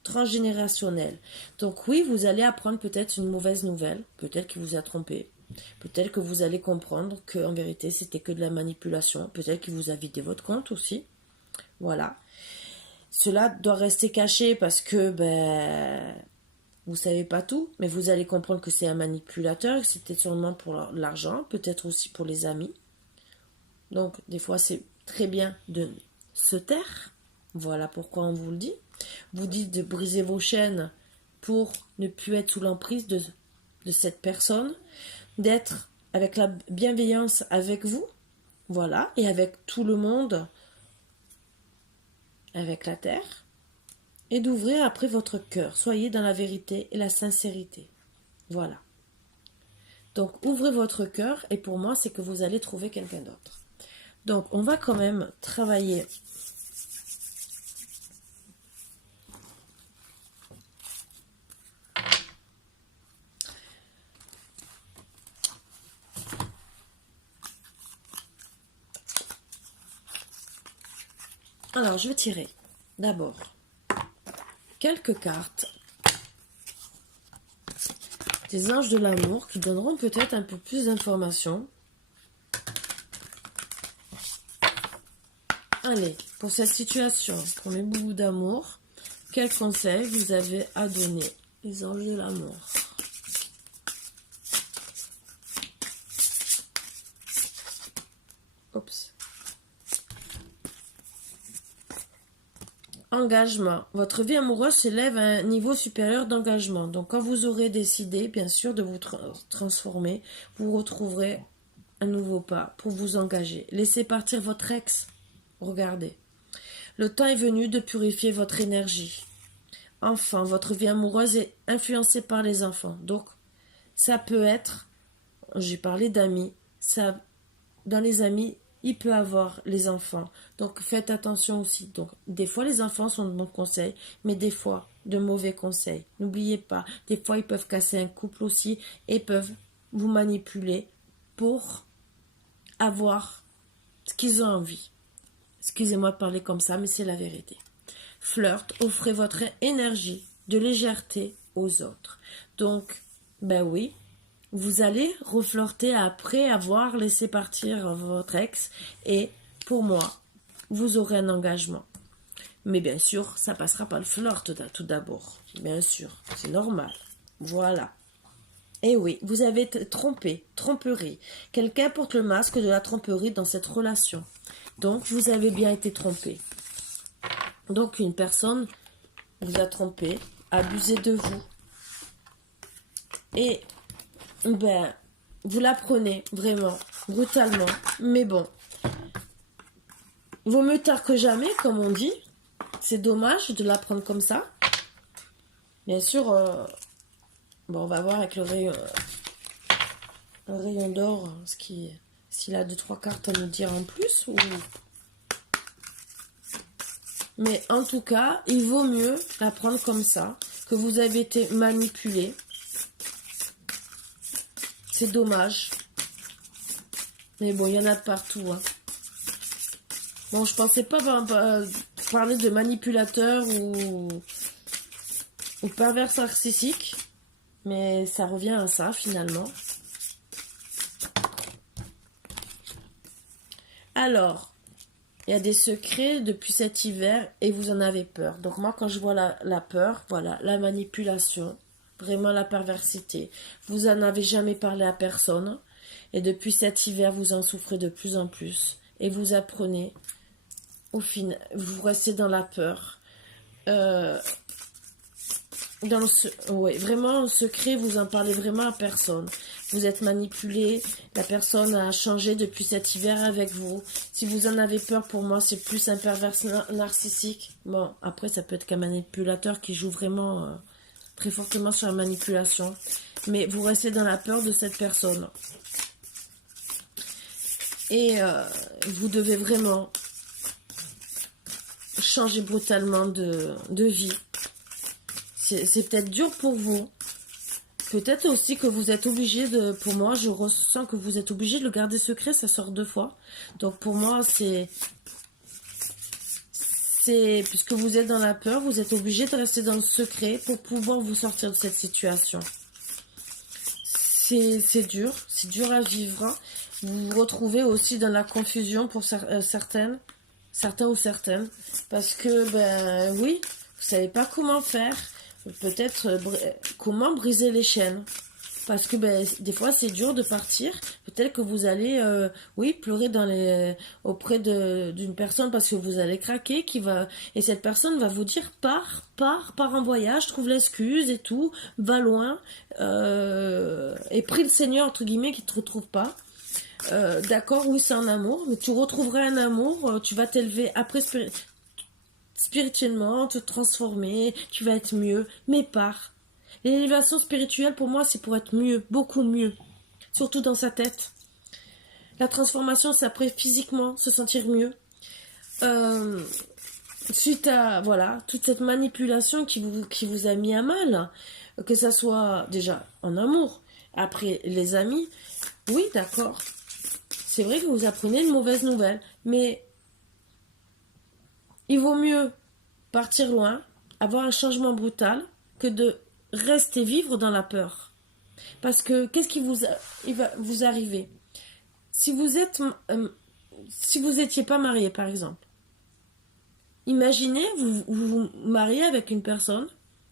transgénérationnelles. Donc oui, vous allez apprendre peut-être une mauvaise nouvelle, peut-être qu'il vous a trompé, peut-être que vous allez comprendre qu'en vérité, c'était que de la manipulation, peut-être qu'il vous a vidé votre compte aussi. Voilà. Cela doit rester caché parce que, vous savez pas tout, mais vous allez comprendre que c'est un manipulateur, que c'était sûrement pour l'argent, peut-être aussi pour les amis. Donc, des fois, c'est très bien de se taire. Voilà pourquoi on vous le dit. Vous dites de briser vos chaînes pour ne plus être sous l'emprise de cette personne, d'être avec la bienveillance avec vous, voilà, et avec tout le monde, avec la terre, et d'ouvrir après votre cœur. Soyez dans la vérité et la sincérité. Voilà. Donc, ouvrez votre cœur, et pour moi, c'est que vous allez trouver quelqu'un d'autre. Donc, on va quand même travailler alors, je vais tirer d'abord quelques cartes des anges de l'amour qui donneront peut-être un peu plus d'informations. Allez, pour cette situation, pour les bouts d'amour, quels conseils vous avez à donner, les anges de l'amour? Oups. Engagement. Votre vie amoureuse s'élève à un niveau supérieur d'engagement. Donc, quand vous aurez décidé, bien sûr, de vous transformer, vous retrouverez un nouveau pas pour vous engager. Laissez partir votre ex. Regardez. Le temps est venu de purifier votre énergie. Enfin, votre vie amoureuse est influencée par les enfants. Donc, ça peut être, j'ai parlé d'amis, ça, dans les amis, il peut avoir les enfants. Donc, faites attention aussi. Donc, des fois, les enfants sont de bons conseils, mais des fois, de mauvais conseils. N'oubliez pas, des fois, ils peuvent casser un couple aussi et peuvent vous manipuler pour avoir ce qu'ils ont envie. Excusez-moi de parler comme ça, mais c'est la vérité. Flirt, offrez votre énergie de légèreté aux autres. Donc, oui, vous allez reflirter après avoir laissé partir votre ex et pour moi, vous aurez un engagement. Mais bien sûr, ça passera par le flirt tout d'abord. Bien sûr, c'est normal. Voilà. Et oui, vous avez été trompé, tromperie. Quelqu'un porte le masque de la tromperie dans cette relation. Donc, vous avez bien été trompé. Donc, une personne vous a trompé, abusé de vous. Et, vous l'apprenez vraiment, brutalement. Mais bon, vaut mieux tard que jamais, comme on dit. C'est dommage de l'apprendre comme ça. Bien sûr, Bon, on va voir avec le rayon d'or, s'il a 2-3 cartes à nous dire en plus. Mais en tout cas, il vaut mieux la prendre comme ça, que vous avez été manipulé. C'est dommage. Mais bon, il y en a de partout. Hein. Bon, je pensais pas parler de manipulateur ou pervers narcissique. Mais ça revient à ça, finalement. Alors, il y a des secrets depuis cet hiver et vous en avez peur. Donc moi, quand je vois la peur, voilà, la manipulation, vraiment la perversité. Vous en avez jamais parlé à personne. Et depuis cet hiver, vous en souffrez de plus en plus. Et vous apprenez, au final, vous restez dans la peur. Ouais, vraiment, le secret, vous en parlez vraiment à personne. Vous êtes manipulé, la personne a changé depuis cet hiver avec vous. Si vous en avez peur, pour moi, c'est plus un pervers narcissique. Bon, après, ça peut être qu'un manipulateur qui joue vraiment très fortement sur la manipulation. Mais vous restez dans la peur de cette personne. Et vous devez vraiment changer brutalement de vie. C'est peut-être dur pour vous. Peut-être aussi que vous êtes obligé de... Pour moi, je ressens que vous êtes obligé de le garder secret. Ça sort 2 fois. Donc pour moi, puisque vous êtes dans la peur, vous êtes obligé de rester dans le secret pour pouvoir vous sortir de cette situation. C'est dur. C'est dur à vivre. Vous vous retrouvez aussi dans la confusion pour certains ou certaines. Parce que, ben oui, vous savez pas comment faire. Peut-être comment briser les chaînes. Parce que ben, des fois, c'est dur de partir. Peut-être que vous allez, oui, pleurer auprès d'une personne parce que vous allez craquer. Et cette personne va vous dire, pars en voyage, trouve l'excuse et tout, va loin. Et prie le Seigneur, entre guillemets, qu'il ne te retrouve pas. D'accord, oui, c'est un amour, mais tu retrouveras un amour, tu vas t'élever après spirituellement, te transformer, tu vas être mieux, mais pars. L'élévation spirituelle, pour moi, c'est pour être mieux, beaucoup mieux, surtout dans sa tête. La transformation, c'est après physiquement, se sentir mieux. Suite à, voilà, toute cette manipulation qui vous a mis à mal, que ça soit déjà en amour, après les amis, oui, d'accord. C'est vrai que vous apprenez de mauvaises nouvelles, mais il vaut mieux partir loin, avoir un changement brutal, que de rester vivre dans la peur. Parce que qu'est-ce qui il va vous arriver? Si vous étiez pas marié, par exemple, imaginez vous mariez avec une personne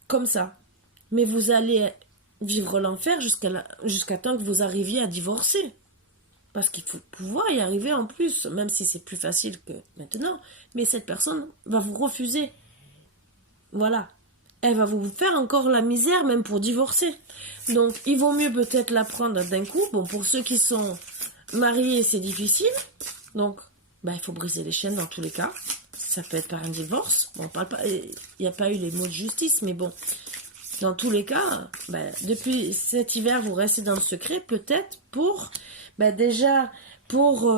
comme ça, mais vous allez vivre l'enfer jusqu'à temps que vous arriviez à divorcer. Parce qu'il faut pouvoir y arriver en plus, même si c'est plus facile que maintenant. Mais cette personne va vous refuser. Voilà. Elle va vous faire encore la misère, même pour divorcer. Donc, il vaut mieux peut-être la prendre d'un coup. Bon, pour ceux qui sont mariés, c'est difficile. Donc, bah, il faut briser les chaînes dans tous les cas. Ça peut être par un divorce. Bon, on parle pas, il n'y a pas eu les mots de justice, mais bon. Dans tous les cas, bah, depuis cet hiver, vous restez dans le secret, peut-être pour... Bah déjà, pour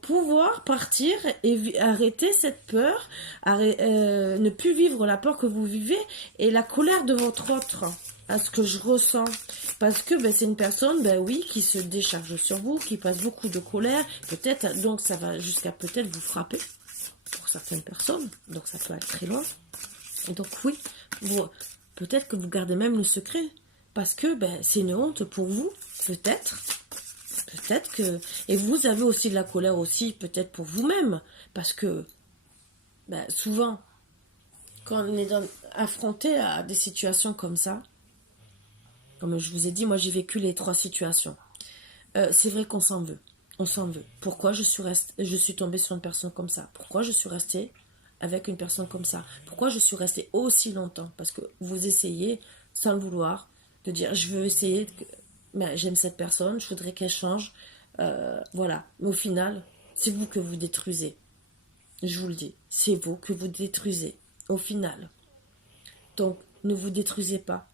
pouvoir partir et arrêter cette peur, ne plus vivre la peur que vous vivez et la colère de votre autre, à ce que je ressens. Parce que c'est une personne, oui, qui se décharge sur vous, qui passe beaucoup de colère, peut-être, donc ça va jusqu'à peut-être vous frapper, pour certaines personnes, donc ça peut aller très loin. Et donc oui, peut-être que vous gardez même le secret, parce que c'est une honte pour vous, peut-être que... Et vous avez aussi de la colère aussi, peut-être pour vous-même, parce que souvent, quand on est affronté à des situations comme ça, comme je vous ai dit, moi j'ai vécu les 3 situations, c'est vrai qu'on s'en veut. On s'en veut. Pourquoi je suis tombée sur une personne comme ça? Pourquoi je suis restée avec une personne comme ça? Pourquoi je suis restée aussi longtemps? Parce que vous essayez, sans le vouloir, de dire, je veux essayer... j'aime cette personne, je voudrais qu'elle change, voilà. Mais au final, c'est vous que vous détruisez. Je vous le dis, c'est vous que vous détruisez, au final. Donc, ne vous détruisez pas.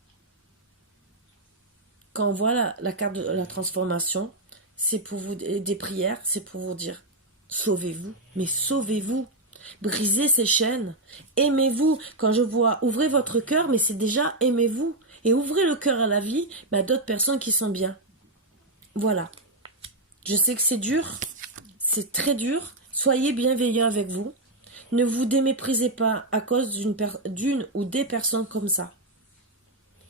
quand on voit la carte de la transformation, c'est pour vous, des prières, c'est pour vous dire, sauvez-vous, mais sauvez-vous, brisez ces chaînes, aimez-vous. Quand je vois, ouvrez votre cœur, mais c'est déjà aimez-vous, et ouvrez le cœur à la vie, à d'autres personnes qui sont bien. Voilà. Je sais que c'est dur, c'est très dur, soyez bienveillants avec vous, ne vous déméprisez pas à cause d'une ou des personnes comme ça.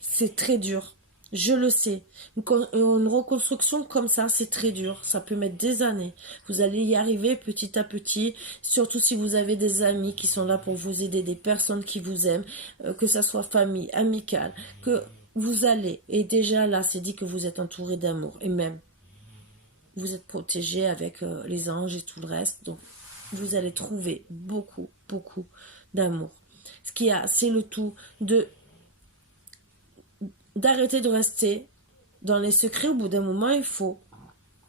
C'est très dur. Je le sais. Une reconstruction comme ça, c'est très dur. Ça peut mettre des années. Vous allez y arriver petit à petit. Surtout si vous avez des amis qui sont là pour vous aider, des personnes qui vous aiment, que ça soit famille, amicale, que vous allez. Et déjà là, c'est dit que vous êtes entouré d'amour. Et même, vous êtes protégé avec les anges et tout le reste. Donc, vous allez trouver beaucoup, beaucoup d'amour. Ce qu'il y a, c'est le tout d'arrêter de rester dans les secrets. Au bout d'un moment, il faut.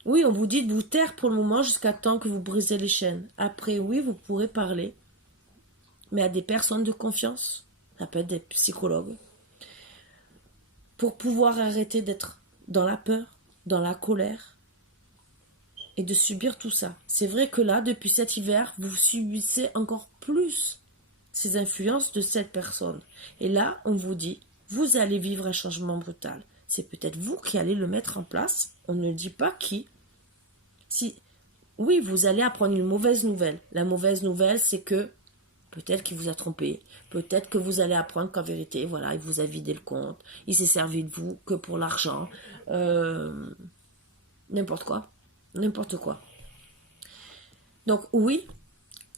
Oui, on vous dit de vous taire pour le moment jusqu'à temps que vous brisez les chaînes. Après, oui, vous pourrez parler, mais à des personnes de confiance. Ça peut être des psychologues. Pour pouvoir arrêter d'être dans la peur, dans la colère et de subir tout ça. C'est vrai que là, depuis cet hiver, vous subissez encore plus ces influences de cette personne. Et là, on vous dit, vous allez vivre un changement brutal. C'est peut-être vous qui allez le mettre en place. On ne dit pas qui. Si, oui, vous allez apprendre une mauvaise nouvelle. La mauvaise nouvelle, c'est que peut-être qu'il vous a trompé. Peut-être que vous allez apprendre qu'en vérité, voilà, il vous a vidé le compte. Il s'est servi de vous que pour l'argent. N'importe quoi. N'importe quoi. Donc oui,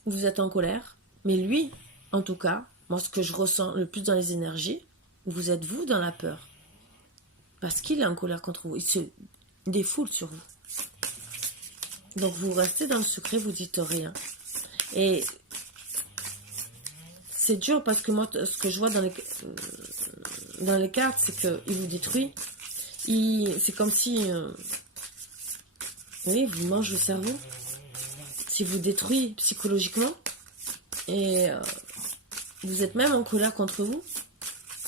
vous êtes en colère. Mais lui, en tout cas, moi, ce que je ressens le plus dans les énergies, vous êtes vous dans la peur. Parce qu'il est en colère contre vous. Il se défoule sur vous. Donc vous restez dans le secret, vous dites rien. Et c'est dur parce que moi, ce que je vois dans les cartes, c'est qu'il vous détruit. C'est comme si... oui, il vous mange le cerveau. Si vous détruit psychologiquement. Et vous êtes même en colère contre vous.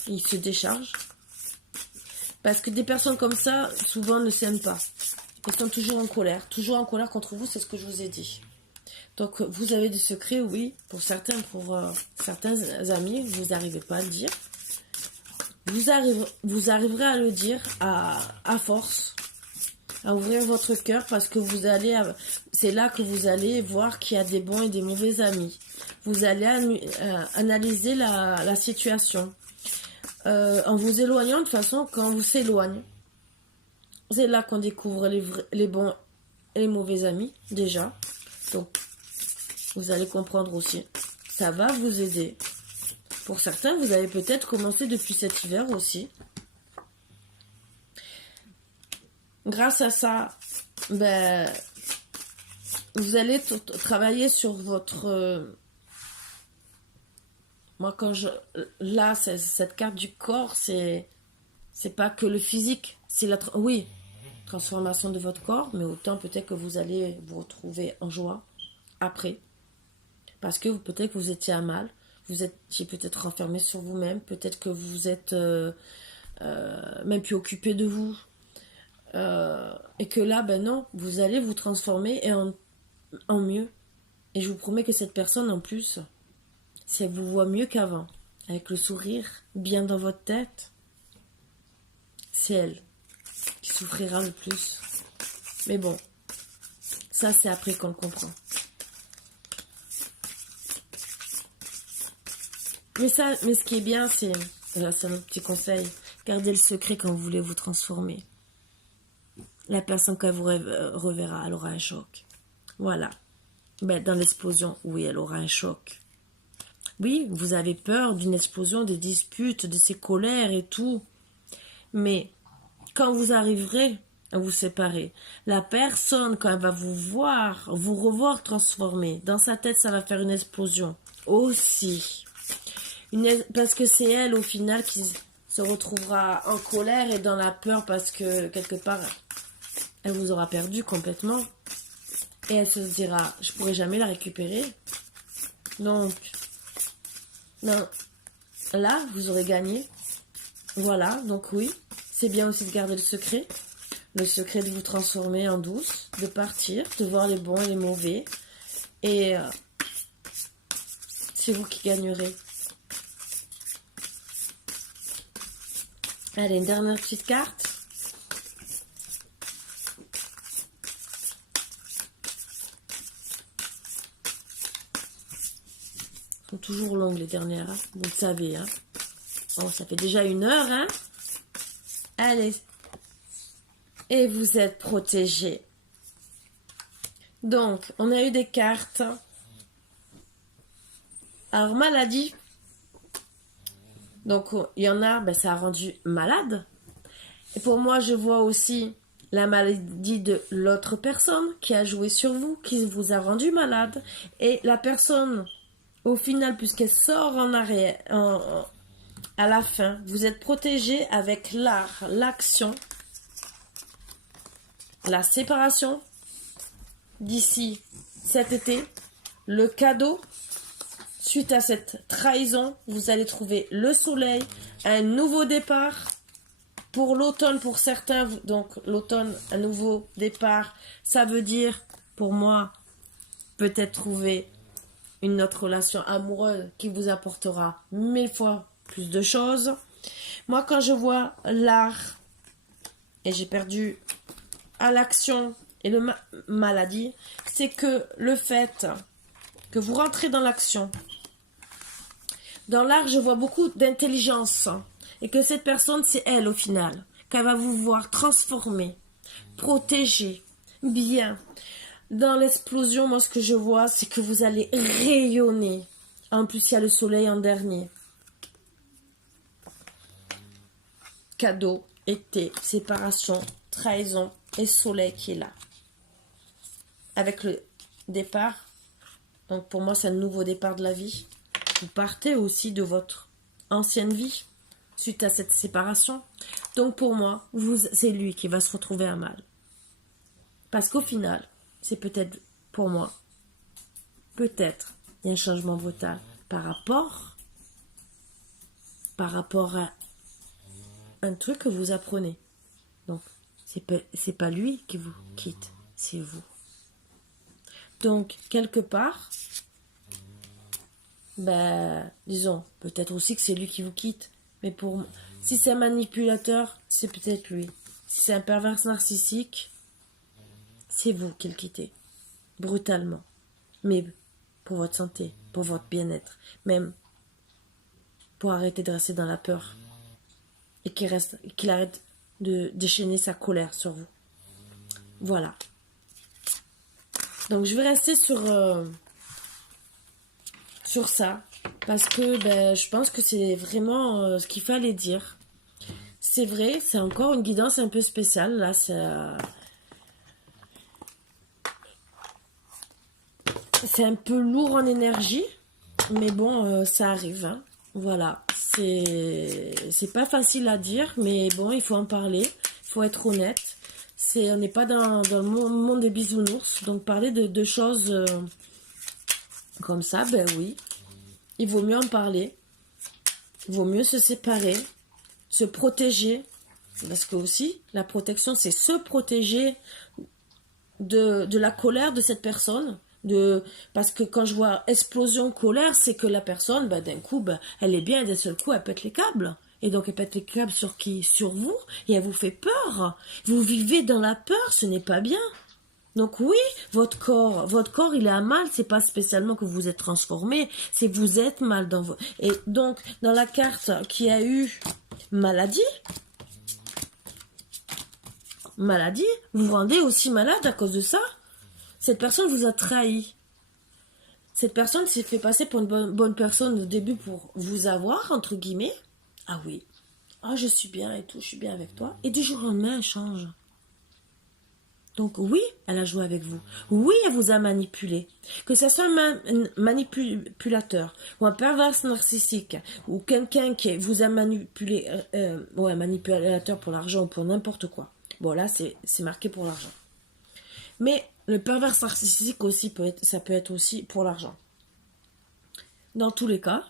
Il se décharge. Parce que des personnes comme ça, souvent, ne s'aiment pas. Ils sont toujours en colère contre vous, c'est ce que je vous ai dit. Donc, vous avez des secrets, oui, pour certains amis, vous n'arrivez pas à le dire. Vous arriverez à le dire à force, à ouvrir votre cœur, parce que c'est là que vous allez voir qu'il y a des bons et des mauvais amis. Vous allez analyser la situation. En vous éloignant, de toute façon, quand on vous s'éloigne, c'est là qu'on découvre les bons et les mauvais amis, déjà. Donc, vous allez comprendre aussi. Ça va vous aider. Pour certains, vous avez peut-être commencé depuis cet hiver aussi. Grâce à ça, vous allez travailler sur votre... moi, là, cette carte du corps, c'est pas que le physique. C'est transformation de votre corps, mais autant peut-être que vous allez vous retrouver en joie après. Parce que peut-être que vous étiez à mal, vous étiez peut-être renfermé sur vous-même, peut-être que vous êtes même plus occupé de vous. Et que là, non, vous allez vous transformer en mieux. Et je vous promets que cette personne, en plus, si elle vous voit mieux qu'avant, avec le sourire bien dans votre tête, c'est elle qui souffrira le plus. Mais bon, ça c'est après qu'on le comprend. Mais ce qui est bien, c'est un autre petit conseil, gardez le secret quand vous voulez vous transformer. La personne qu'elle vous reverra, elle aura un choc. Voilà. Dans l'explosion, oui, elle aura un choc. Oui, vous avez peur d'une explosion, des disputes, de ces colères et tout. Mais quand vous arriverez à vous séparer, la personne, quand elle va vous revoir transformé, dans sa tête, ça va faire une explosion aussi. Parce que c'est elle, au final, qui se retrouvera en colère et dans la peur parce que, quelque part, elle vous aura perdu complètement. Et elle se dira, je pourrai jamais la récupérer. Donc, non. Là, vous aurez gagné. Voilà, donc oui, c'est bien aussi de garder le secret. Le secret de vous transformer en douce, de partir, de voir les bons et les mauvais. Et c'est vous qui gagnerez. Allez, une dernière petite carte. Elles sont toujours longues les dernières, hein. Vous le savez. Hein. Bon, ça fait déjà 1 heure. Hein. Allez. Et vous êtes protégés. Donc, on a eu des cartes. Alors, maladie. Donc, il y en a, ben, ça a rendu malade. Et pour moi, je vois aussi la maladie de l'autre personne qui a joué sur vous, qui vous a rendu malade. Et la personne, au final, puisqu'elle sort en arrière, à la fin, vous êtes protégé avec l'art, l'action, la séparation d'ici cet été, le cadeau. Suite à cette trahison, vous allez trouver le soleil, un nouveau départ. Pour l'automne, pour certains, donc l'automne, un nouveau départ, ça veut dire, pour moi, peut-être trouver une autre relation amoureuse qui vous apportera 1000 fois plus de choses. Moi, quand je vois l'art, et j'ai perdu à l'action et le maladie, c'est que le fait que vous rentrez dans l'action, dans l'art, je vois beaucoup d'intelligence. Et que cette personne, c'est elle au final. Qu'elle va vous voir transformer, protéger, bien. Dans l'explosion, moi, ce que je vois, c'est que vous allez rayonner. En plus, il y a le soleil en dernier. Cadeau, été, séparation, trahison et soleil qui est là. Avec le départ. Donc, pour moi, c'est un nouveau départ de la vie. Vous partez aussi de votre ancienne vie suite à cette séparation. Donc pour moi, c'est lui qui va se retrouver à mal. Parce qu'au final, c'est peut-être pour moi, peut-être, il y a un changement brutal par rapport à un truc que vous apprenez. Donc, c'est pas lui qui vous quitte, c'est vous. Donc, quelque part, disons, peut-être aussi que c'est lui qui vous quitte. Mais si c'est un manipulateur, c'est peut-être lui. Si c'est un pervers narcissique, c'est vous qui le quittez. Brutalement. Mais pour votre santé, pour votre bien-être. Même pour arrêter de rester dans la peur. Et qu'il arrête de déchaîner sa colère sur vous. Voilà. Donc je vais rester sur ça. Parce que je pense que c'est vraiment ce qu'il fallait dire. C'est vrai, c'est encore une guidance un peu spéciale. Là, c'est un peu lourd en énergie. Mais bon, ça arrive. Hein. Voilà. C'est pas facile à dire. Mais bon, il faut en parler. Il faut être honnête. On n'est pas dans le monde des bisounours. Donc parler de choses comme ça, oui. Il vaut mieux en parler. Il vaut mieux se séparer, se protéger. Parce que aussi, la protection, c'est se protéger de la colère de cette personne. Parce que quand je vois explosion, colère, c'est que la personne, d'un coup, elle est bien et d'un seul coup, elle pète les câbles. Et donc, elle pète les câbles sur qui? Sur vous. Et elle vous fait peur. Vous vivez dans la peur, ce n'est pas bien. Donc oui, votre corps, il est à mal, c'est pas spécialement que vous êtes transformé, c'est que vous êtes mal dans vos... Et donc, dans la carte qui a eu maladie, vous vous rendez aussi malade à cause de ça. Cette personne vous a trahi. Cette personne s'est fait passer pour une bonne personne au début pour vous avoir, entre guillemets. Ah oui, je suis bien et tout, je suis bien avec toi. Et du jour au lendemain, elle change. Donc oui, elle a joué avec vous. Oui, elle vous a manipulé. Que ce soit un manipulateur ou un pervers narcissique ou quelqu'un qui vous a manipulé, un manipulateur pour l'argent ou pour n'importe quoi. Bon là, c'est marqué pour l'argent. Mais le pervers narcissique aussi, ça peut être aussi pour l'argent. Dans tous les cas,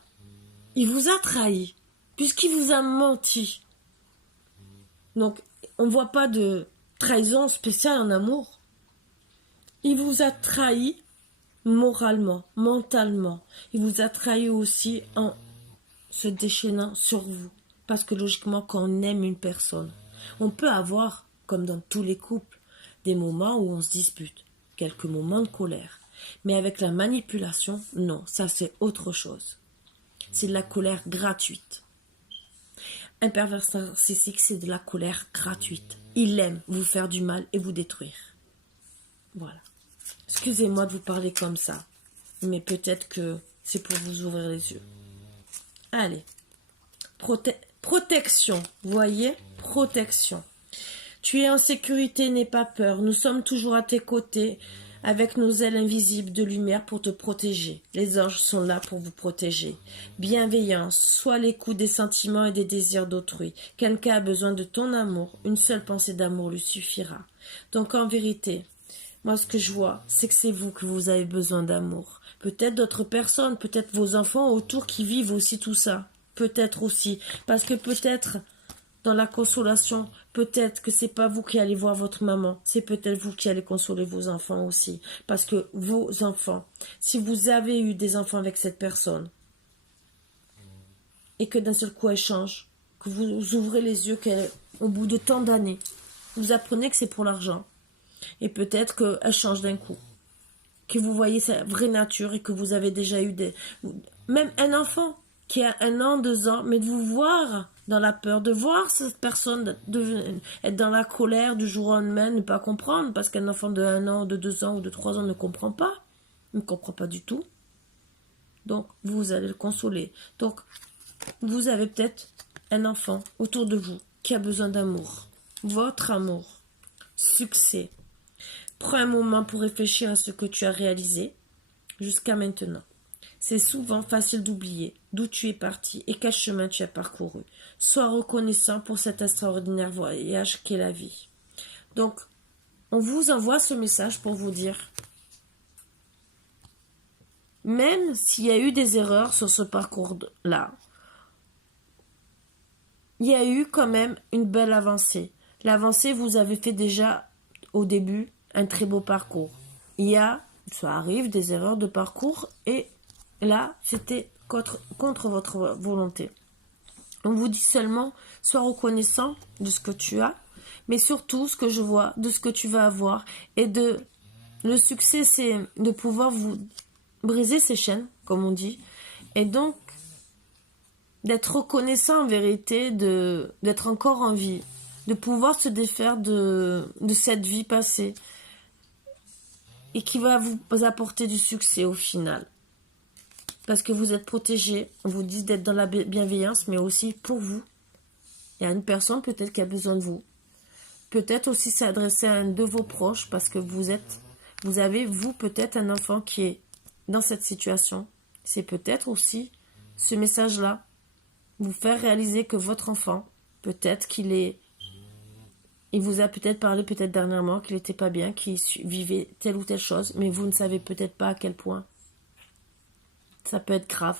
il vous a trahi puisqu'il vous a menti. Donc, on ne voit pas de trahison spéciale en amour. Il vous a trahi moralement, mentalement. Il vous a trahi aussi en se déchaînant sur vous. Parce que logiquement, quand on aime une personne, on peut avoir, comme dans tous les couples, des moments où on se dispute, quelques moments de colère. Mais avec la manipulation, non, ça c'est autre chose. C'est de la colère gratuite. Un pervers narcissique, c'est de la colère gratuite. Il aime vous faire du mal et vous détruire. Voilà. Excusez-moi de vous parler comme ça, mais peut-être que c'est pour vous ouvrir les yeux. Allez. Protection, voyez, protection. Tu es en sécurité, n'aie pas peur. Nous sommes toujours à tes côtés, avec nos ailes invisibles de lumière pour te protéger. Les anges sont là pour vous protéger. Bienveillance, sois l'écoute des sentiments et des désirs d'autrui. Quelqu'un a besoin de ton amour, une seule pensée d'amour lui suffira. Donc en vérité, moi ce que je vois, c'est que c'est vous que vous avez besoin d'amour. Peut-être d'autres personnes, peut-être vos enfants autour qui vivent aussi tout ça. Peut-être aussi, parce que peut-être dans la consolation, peut-être que c'est pas vous qui allez voir votre maman, c'est peut-être vous qui allez consoler vos enfants aussi. Parce que vos enfants, si vous avez eu des enfants avec cette personne, et que d'un seul coup elle change, que vous ouvrez les yeux qu'au bout de tant d'années, vous apprenez que c'est pour l'argent, et peut-être qu'elle change d'un coup, que vous voyez sa vraie nature et que vous avez déjà eu même un enfant qui a 1 an, 2 ans, mais de vous voir dans la peur, de voir cette personne être dans la colère du jour au lendemain, ne pas comprendre, parce qu'un enfant de 1 an, de 2 ans ou de 3 ans ne comprend pas, ne comprend pas du tout. Donc, vous allez le consoler. Donc, vous avez peut-être un enfant autour de vous qui a besoin d'amour. Votre amour. Succès. Prends un moment pour réfléchir à ce que tu as réalisé jusqu'à maintenant. C'est souvent facile d'oublier d'où tu es parti et quel chemin tu as parcouru. Sois reconnaissant pour cet extraordinaire voyage qu'est la vie. Donc, on vous envoie ce message pour vous dire, même s'il y a eu des erreurs sur ce parcours-là, il y a eu quand même une belle avancée. L'avancée, vous avez fait déjà au début un très beau parcours. Ça arrive, des erreurs de parcours et là, c'était contre votre volonté. On vous dit seulement, sois reconnaissant de ce que tu as, mais surtout, ce que je vois, de ce que tu vas avoir. Et le succès, c'est de pouvoir vous briser ces chaînes, comme on dit. Et donc, d'être reconnaissant en vérité, d'être encore en vie, de pouvoir se défaire de cette vie passée. Et qui va vous apporter du succès au final. Parce que vous êtes protégé, on vous dit d'être dans la bienveillance, mais aussi pour vous. Il y a une personne peut-être qui a besoin de vous. Peut-être aussi s'adresser à un de vos proches, parce que vous avez peut-être un enfant qui est dans cette situation. C'est peut-être aussi ce message-là, vous faire réaliser que votre enfant, peut-être il vous a peut-être parlé peut-être dernièrement qu'il n'était pas bien, qu'il vivait telle ou telle chose, mais vous ne savez peut-être pas à quel point. Ça peut être grave.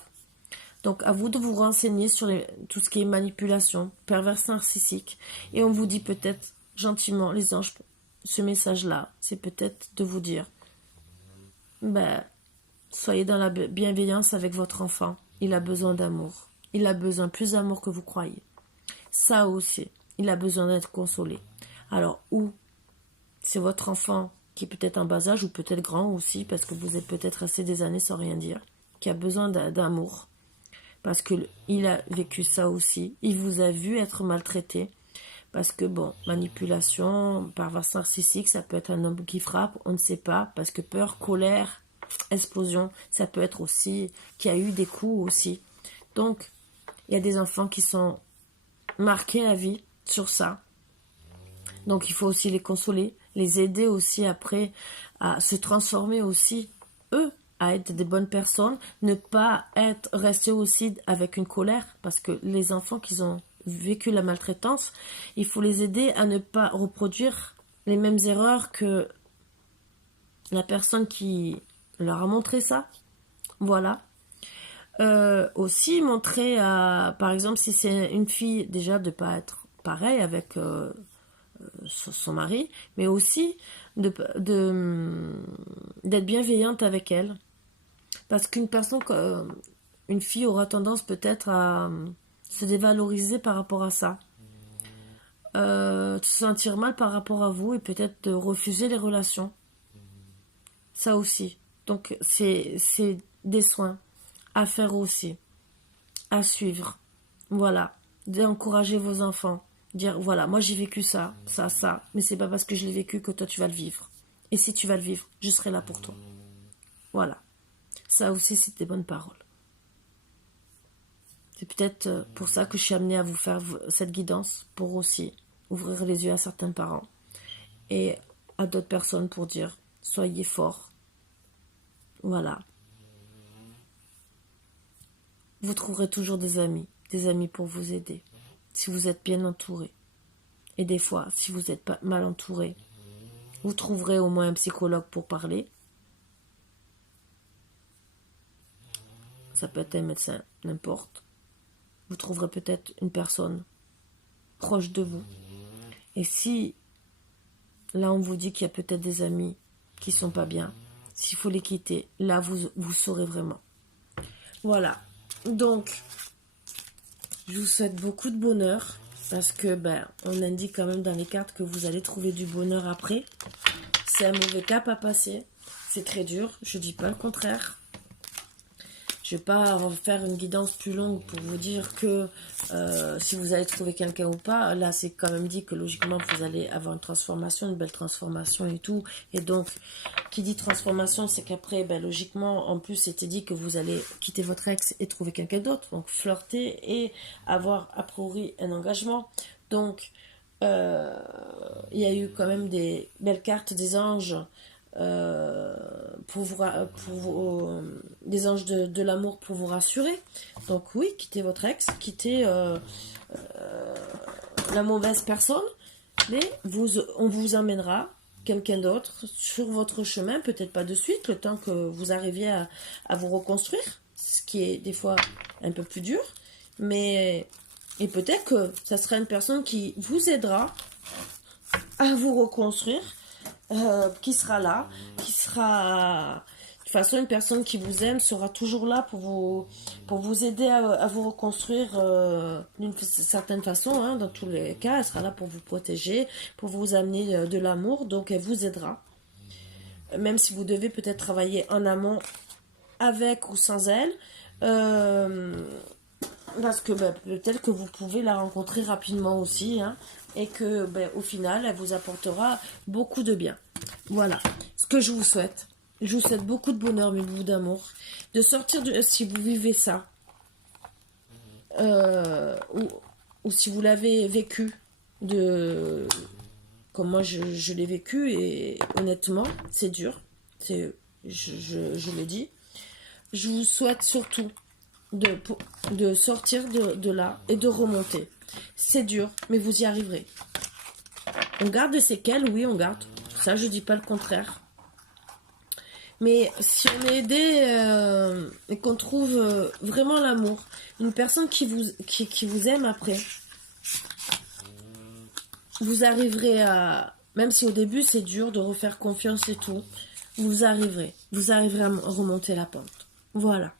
Donc, à vous de vous renseigner sur tout ce qui est manipulation, perverse narcissique. Et on vous dit peut-être gentiment, les anges, ce message-là, c'est peut-être de vous dire, soyez dans la bienveillance avec votre enfant. Il a besoin d'amour. Il a besoin plus d'amour que vous croyez. Ça aussi, il a besoin d'être consolé. Alors, ou c'est votre enfant qui est peut-être en bas âge ou peut-être grand aussi, parce que vous êtes peut-être resté des années sans rien dire, qui a besoin d'amour, parce qu'il a vécu ça aussi. Il vous a vu être maltraité, parce que manipulation, perverse narcissique, ça peut être un homme qui frappe, on ne sait pas, parce que peur, colère, explosion, ça peut être aussi qu'il y a eu des coups aussi. Donc, il y a des enfants qui sont marqués à vie sur ça. Donc, il faut aussi les consoler, les aider aussi après à se transformer aussi, eux, à être des bonnes personnes, ne pas rester aussi avec une colère, parce que les enfants qui ont vécu la maltraitance, il faut les aider à ne pas reproduire les mêmes erreurs que la personne qui leur a montré ça. Voilà. Aussi montrer par exemple, si c'est une fille, déjà de ne pas être pareil avec son mari, mais aussi d'être bienveillante avec elle. Parce qu'une personne, une fille aura tendance peut-être à se dévaloriser par rapport à ça. Se sentir mal par rapport à vous et peut-être de refuser les relations. Ça aussi. Donc c'est des soins à faire aussi, à suivre. Voilà. D'encourager vos enfants. Dire voilà, moi j'ai vécu ça, ça, mais c'est pas parce que je l'ai vécu que toi tu vas le vivre. Et si tu vas le vivre, je serai là pour toi. Voilà. Ça aussi c'est des bonnes paroles. C'est peut-être pour ça que je suis amenée à vous faire cette guidance, pour aussi ouvrir les yeux à certains parents et à d'autres personnes pour dire soyez forts. Voilà. Vous trouverez toujours des amis pour vous aider, si vous êtes bien entouré. Et des fois, si vous êtes pas mal entouré, vous trouverez au moins un psychologue pour parler. Ça peut être un médecin, n'importe. Vous trouverez peut-être une personne proche de vous. Et si, là on vous dit qu'il y a peut-être des amis qui sont pas bien, s'il faut les quitter, là vous saurez vraiment. Voilà. Donc, je vous souhaite beaucoup de bonheur, parce que on indique quand même dans les cartes que vous allez trouver du bonheur après. C'est un mauvais cap à passer, c'est très dur, je dis pas le contraire. Je vais pas faire une guidance plus longue pour vous dire que si vous allez trouver quelqu'un ou pas. Là, c'est quand même dit que logiquement, vous allez avoir une transformation, une belle transformation et tout. Et donc, qui dit transformation, c'est qu'après, logiquement, en plus, c'était dit que vous allez quitter votre ex et trouver quelqu'un d'autre. Donc, flirter et avoir, a priori, un engagement. Donc, il y a eu quand même des belles cartes des anges. Des anges de l'amour pour vous rassurer. Donc oui, quittez votre ex, quittez la mauvaise personne, mais on vous emmènera quelqu'un d'autre sur votre chemin, peut-être pas de suite, le temps que vous arriviez à vous reconstruire, ce qui est des fois un peu plus dur, mais et peut-être que ça sera une personne qui vous aidera à vous reconstruire, qui sera là, qui sera... De toute façon, une personne qui vous aime sera toujours là pour vous aider à vous reconstruire d'une certaine façon, hein, dans tous les cas. Elle sera là pour vous protéger, pour vous amener de l'amour, donc elle vous aidera. Même si vous devez peut-être travailler en amont avec ou sans elle, parce que peut-être que vous pouvez la rencontrer rapidement aussi, hein, et que au final elle vous apportera beaucoup de bien. Voilà ce que je vous souhaite. Je vous souhaite beaucoup de bonheur, mais beaucoup d'amour, de sortir de, si vous vivez ça, ou si vous l'avez vécu comme moi je l'ai vécu, et honnêtement c'est dur, je le dis. Je vous souhaite surtout de sortir de là et de remonter. C'est dur, mais vous y arriverez. On garde des séquelles, oui, on garde. Ça, je dis pas le contraire. Mais si on est aidé et qu'on trouve vraiment l'amour, une personne qui vous aime après, vous arriverez à... Même si au début, c'est dur de refaire confiance et tout, vous arriverez. Vous arriverez à remonter la pente. Voilà.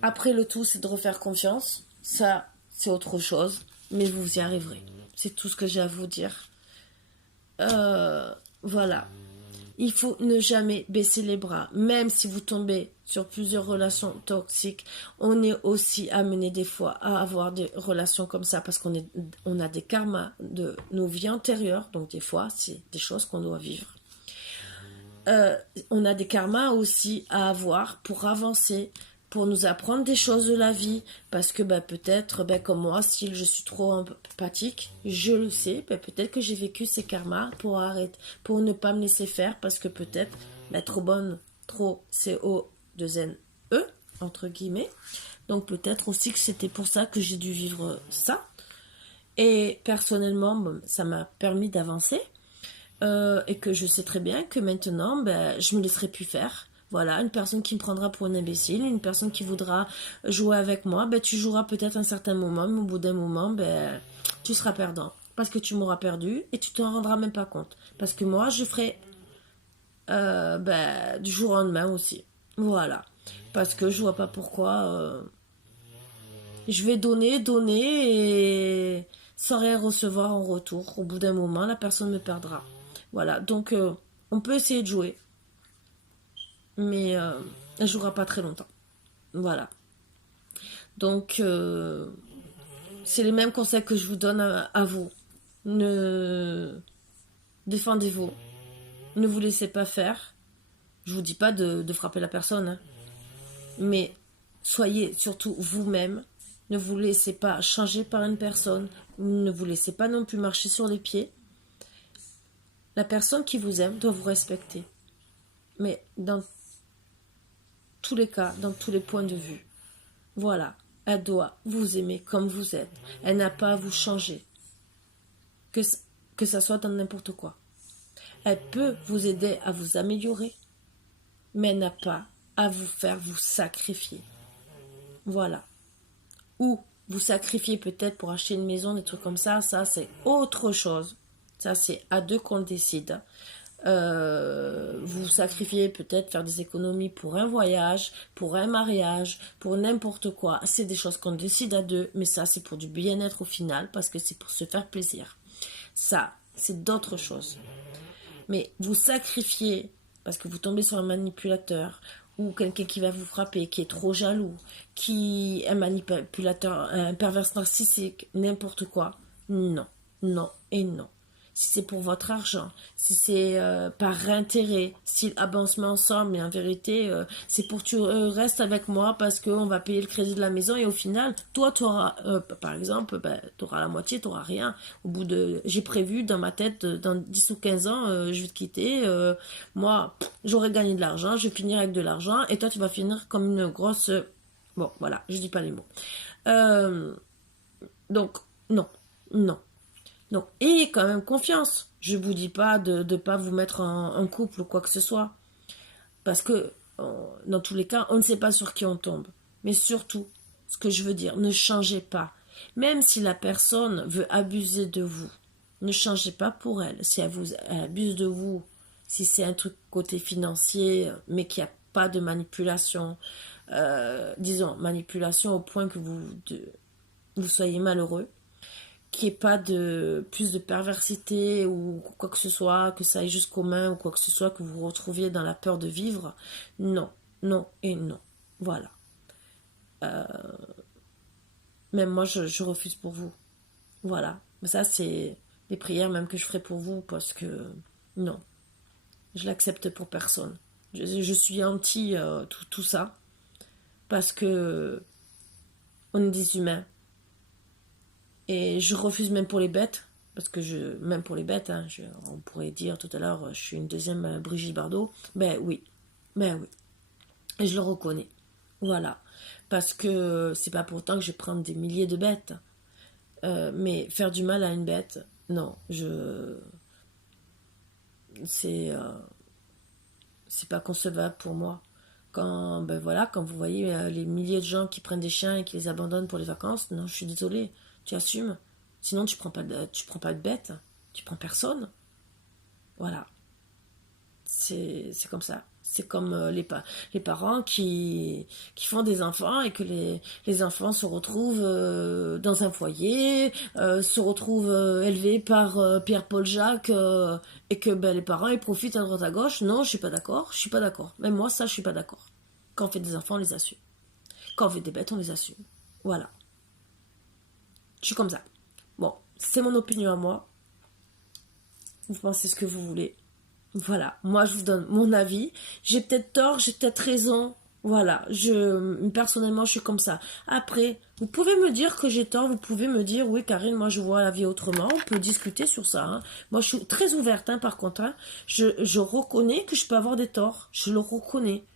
Après, le tout, c'est de refaire confiance. Ça, c'est autre chose. Mais vous y arriverez. C'est tout ce que j'ai à vous dire. Voilà. Il faut ne jamais baisser les bras. Même si vous tombez sur plusieurs relations toxiques, on est aussi amené des fois à avoir des relations comme ça parce on a des karmas de nos vies antérieures. Donc des fois, c'est des choses qu'on doit vivre. On a des karmas aussi à avoir pour avancer, pour nous apprendre des choses de la vie, parce que peut-être, comme moi, si je suis trop empathique, je le sais, peut-être que j'ai vécu ces karmas pour ne pas me laisser faire, parce que peut-être, trop bonne, trop CO2NE, entre guillemets, donc peut-être aussi que c'était pour ça que j'ai dû vivre ça, et personnellement, ça m'a permis d'avancer, et que je sais très bien que maintenant, je me laisserai plus faire, Voilà, une personne qui me prendra pour une imbécile, une personne qui voudra jouer avec moi, ben, tu joueras peut-être un certain moment, mais au bout d'un moment, ben, tu seras perdant. Parce que tu m'auras perdu et tu t'en rendras même pas compte. Parce que moi, je ferai ben, du jour au lendemain aussi. Voilà. Parce que je vois pas pourquoi je vais donner et sans rien recevoir en retour. Au bout d'un moment, la personne me perdra. Voilà. Donc, on peut essayer de jouer, mais elle ne jouera pas très longtemps. Voilà. Donc, c'est les mêmes conseils que je vous donne à vous. Ne défendez-vous. Ne vous laissez pas faire. Je vous dis pas de frapper la personne, hein. Mais soyez surtout vous-même. Ne vous laissez pas changer par une personne. Ne vous laissez pas non plus marcher sur les pieds. La personne qui vous aime doit vous respecter. Mais dans tous les cas, dans tous les points de vue. Voilà. Elle doit vous aimer comme vous êtes. Elle n'a pas à vous changer. Que ça soit dans n'importe quoi. Elle peut vous aider à vous améliorer. Mais elle n'a pas à vous faire vous sacrifier. Voilà. Ou vous sacrifier peut-être pour acheter une maison, des trucs comme ça c'est autre chose. Ça c'est à deux qu'on décide. Vous sacrifiez peut-être faire des économies pour un voyage, pour un mariage, pour n'importe quoi. C'est des choses qu'on décide à deux, mais ça c'est pour du bien-être au final, parce que c'est pour se faire plaisir. Ça, c'est d'autres choses. Mais vous sacrifiez parce que vous tombez sur un manipulateur ou quelqu'un qui va vous frapper, qui est trop jaloux, qui est un manipulateur, un pervers narcissique, n'importe quoi. Non, non et non. Si c'est pour votre argent, si c'est par intérêt, si on se met ensemble, mais en vérité, c'est pour que tu restes avec moi parce qu'on va payer le crédit de la maison et au final, toi, tu auras, par exemple, ben, tu auras la moitié, tu n'auras rien. Au bout de, j'ai prévu dans ma tête, dans 10 ou 15 ans, je vais te quitter. Moi, j'aurai gagné de l'argent, je vais finir avec de l'argent et toi, tu vas finir comme une grosse... Bon, voilà, je dis pas les mots. Donc, non, non. Donc, ayez quand même confiance. Je ne vous dis pas de ne pas vous mettre en couple ou quoi que ce soit. Parce que, dans tous les cas, on ne sait pas sur qui on tombe. Mais surtout, ce que je veux dire, ne changez pas. Même si la personne veut abuser de vous, ne changez pas pour elle. Si elle abuse de vous, si c'est un truc côté financier, mais qu'il n'y a pas de manipulation, disons, manipulation au point que vous soyez malheureux, qu'il n'y ait pas de plus de perversité ou quoi que ce soit, que ça aille jusqu'aux mains ou quoi que ce soit, que vous vous retrouviez dans la peur de vivre. Non, non et non. Voilà. Même moi, je refuse pour vous. Voilà. Mais ça, c'est des prières même que je ferai pour vous parce que non, je l'accepte pour personne. Je suis anti tout ça parce que on est des humains. Et je refuse même pour les bêtes, parce que même pour les bêtes, hein, on pourrait dire tout à l'heure, je suis une deuxième Brigitte Bardot. Ben oui, et je le reconnais. Voilà, parce que c'est pas pour autant que je vais prendre des milliers de bêtes. Mais faire du mal à une bête, non, c'est pas concevable pour moi. Ben voilà, quand vous voyez les milliers de gens qui prennent des chiens et qui les abandonnent pour les vacances, non, je suis désolée, tu assumes. Sinon, tu prends pas de bête, tu prends personne. Voilà, c'est comme ça. C'est comme les parents qui font des enfants et que les enfants se retrouvent dans un foyer, se retrouvent élevés par Pierre-Paul Jacques et que ben, les parents ils profitent à droite à gauche. Non, je suis pas d'accord. Je suis pas d'accord. Même moi, ça, je suis pas d'accord. Quand on fait des enfants, on les assume. Quand on fait des bêtes, on les assume. Voilà. Je suis comme ça. Bon, c'est mon opinion à moi. Vous pensez ce que vous voulez. Voilà, moi je vous donne mon avis. J'ai peut-être tort, j'ai peut-être raison. Voilà, personnellement je suis comme ça. Après, vous pouvez me dire que j'ai tort, vous pouvez me dire oui Karine, moi je vois la vie autrement. On peut discuter sur ça, hein. Moi je suis très ouverte, hein, par contre, hein. Je reconnais que je peux avoir des torts, je le reconnais.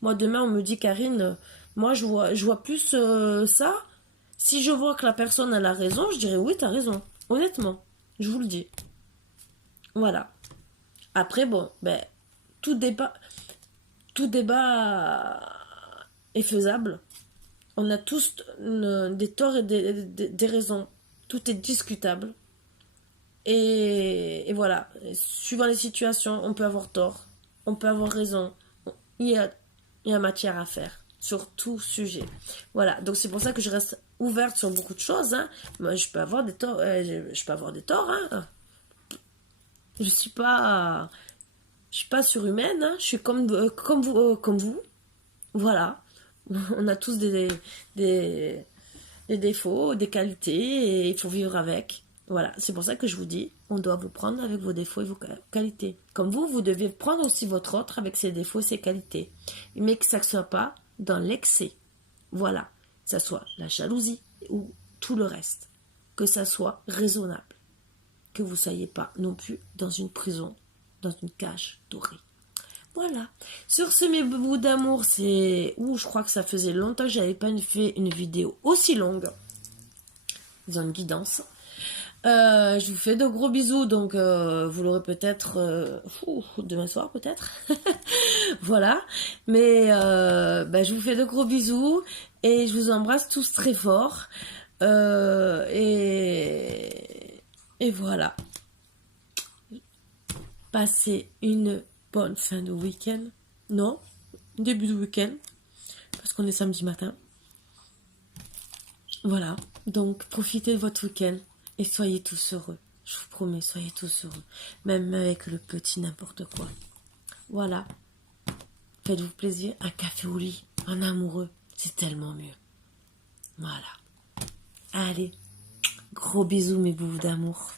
Moi demain on me dit Karine, moi je vois plus ça. Si je vois que la personne elle a raison, je dirais oui t'as raison. Honnêtement, je vous le dis. Voilà. Après, bon, ben, tout dépend. tout débat est faisable. On a tous des torts et des raisons. Tout est discutable. Et voilà, suivant les situations, on peut avoir tort, on peut avoir raison. Il y a matière à faire sur tout sujet. Voilà, donc c'est pour ça que je reste ouverte sur beaucoup de choses. Hein. Moi, je peux avoir des torts, je peux avoir des torts. Hein. Je suis pas surhumaine. Hein. Je suis comme vous. Voilà, on a tous des défauts, des qualités, et il faut vivre avec. Voilà, c'est pour ça que je vous dis, on doit vous prendre avec vos défauts et vos qualités. Comme vous devez prendre aussi votre autre avec ses défauts et ses qualités. Mais que ça ne soit pas dans l'excès. Voilà, que ça soit la jalousie ou tout le reste. Que ça soit raisonnable. Que vous ne soyez pas non plus dans une prison, dans une cage dorée. Voilà. Sur ce, mes bouts d'amour, c'est... je crois que ça faisait longtemps que j'avais pas fait une vidéo aussi longue. Dans une guidance. Je vous fais de gros bisous, donc vous l'aurez peut-être demain soir peut-être. Voilà. Mais je vous fais de gros bisous et je vous embrasse tous très fort. Et voilà. Passez une bonne fin de week-end. Non, début de week-end. Parce qu'on est samedi matin. Voilà. Donc, profitez de votre week-end. Et soyez tous heureux. Je vous promets, soyez tous heureux. Même avec le petit n'importe quoi. Voilà. Faites-vous plaisir. Un café au lit. Un amoureux. C'est tellement mieux. Voilà. Allez. Gros bisous mes bouts d'amour.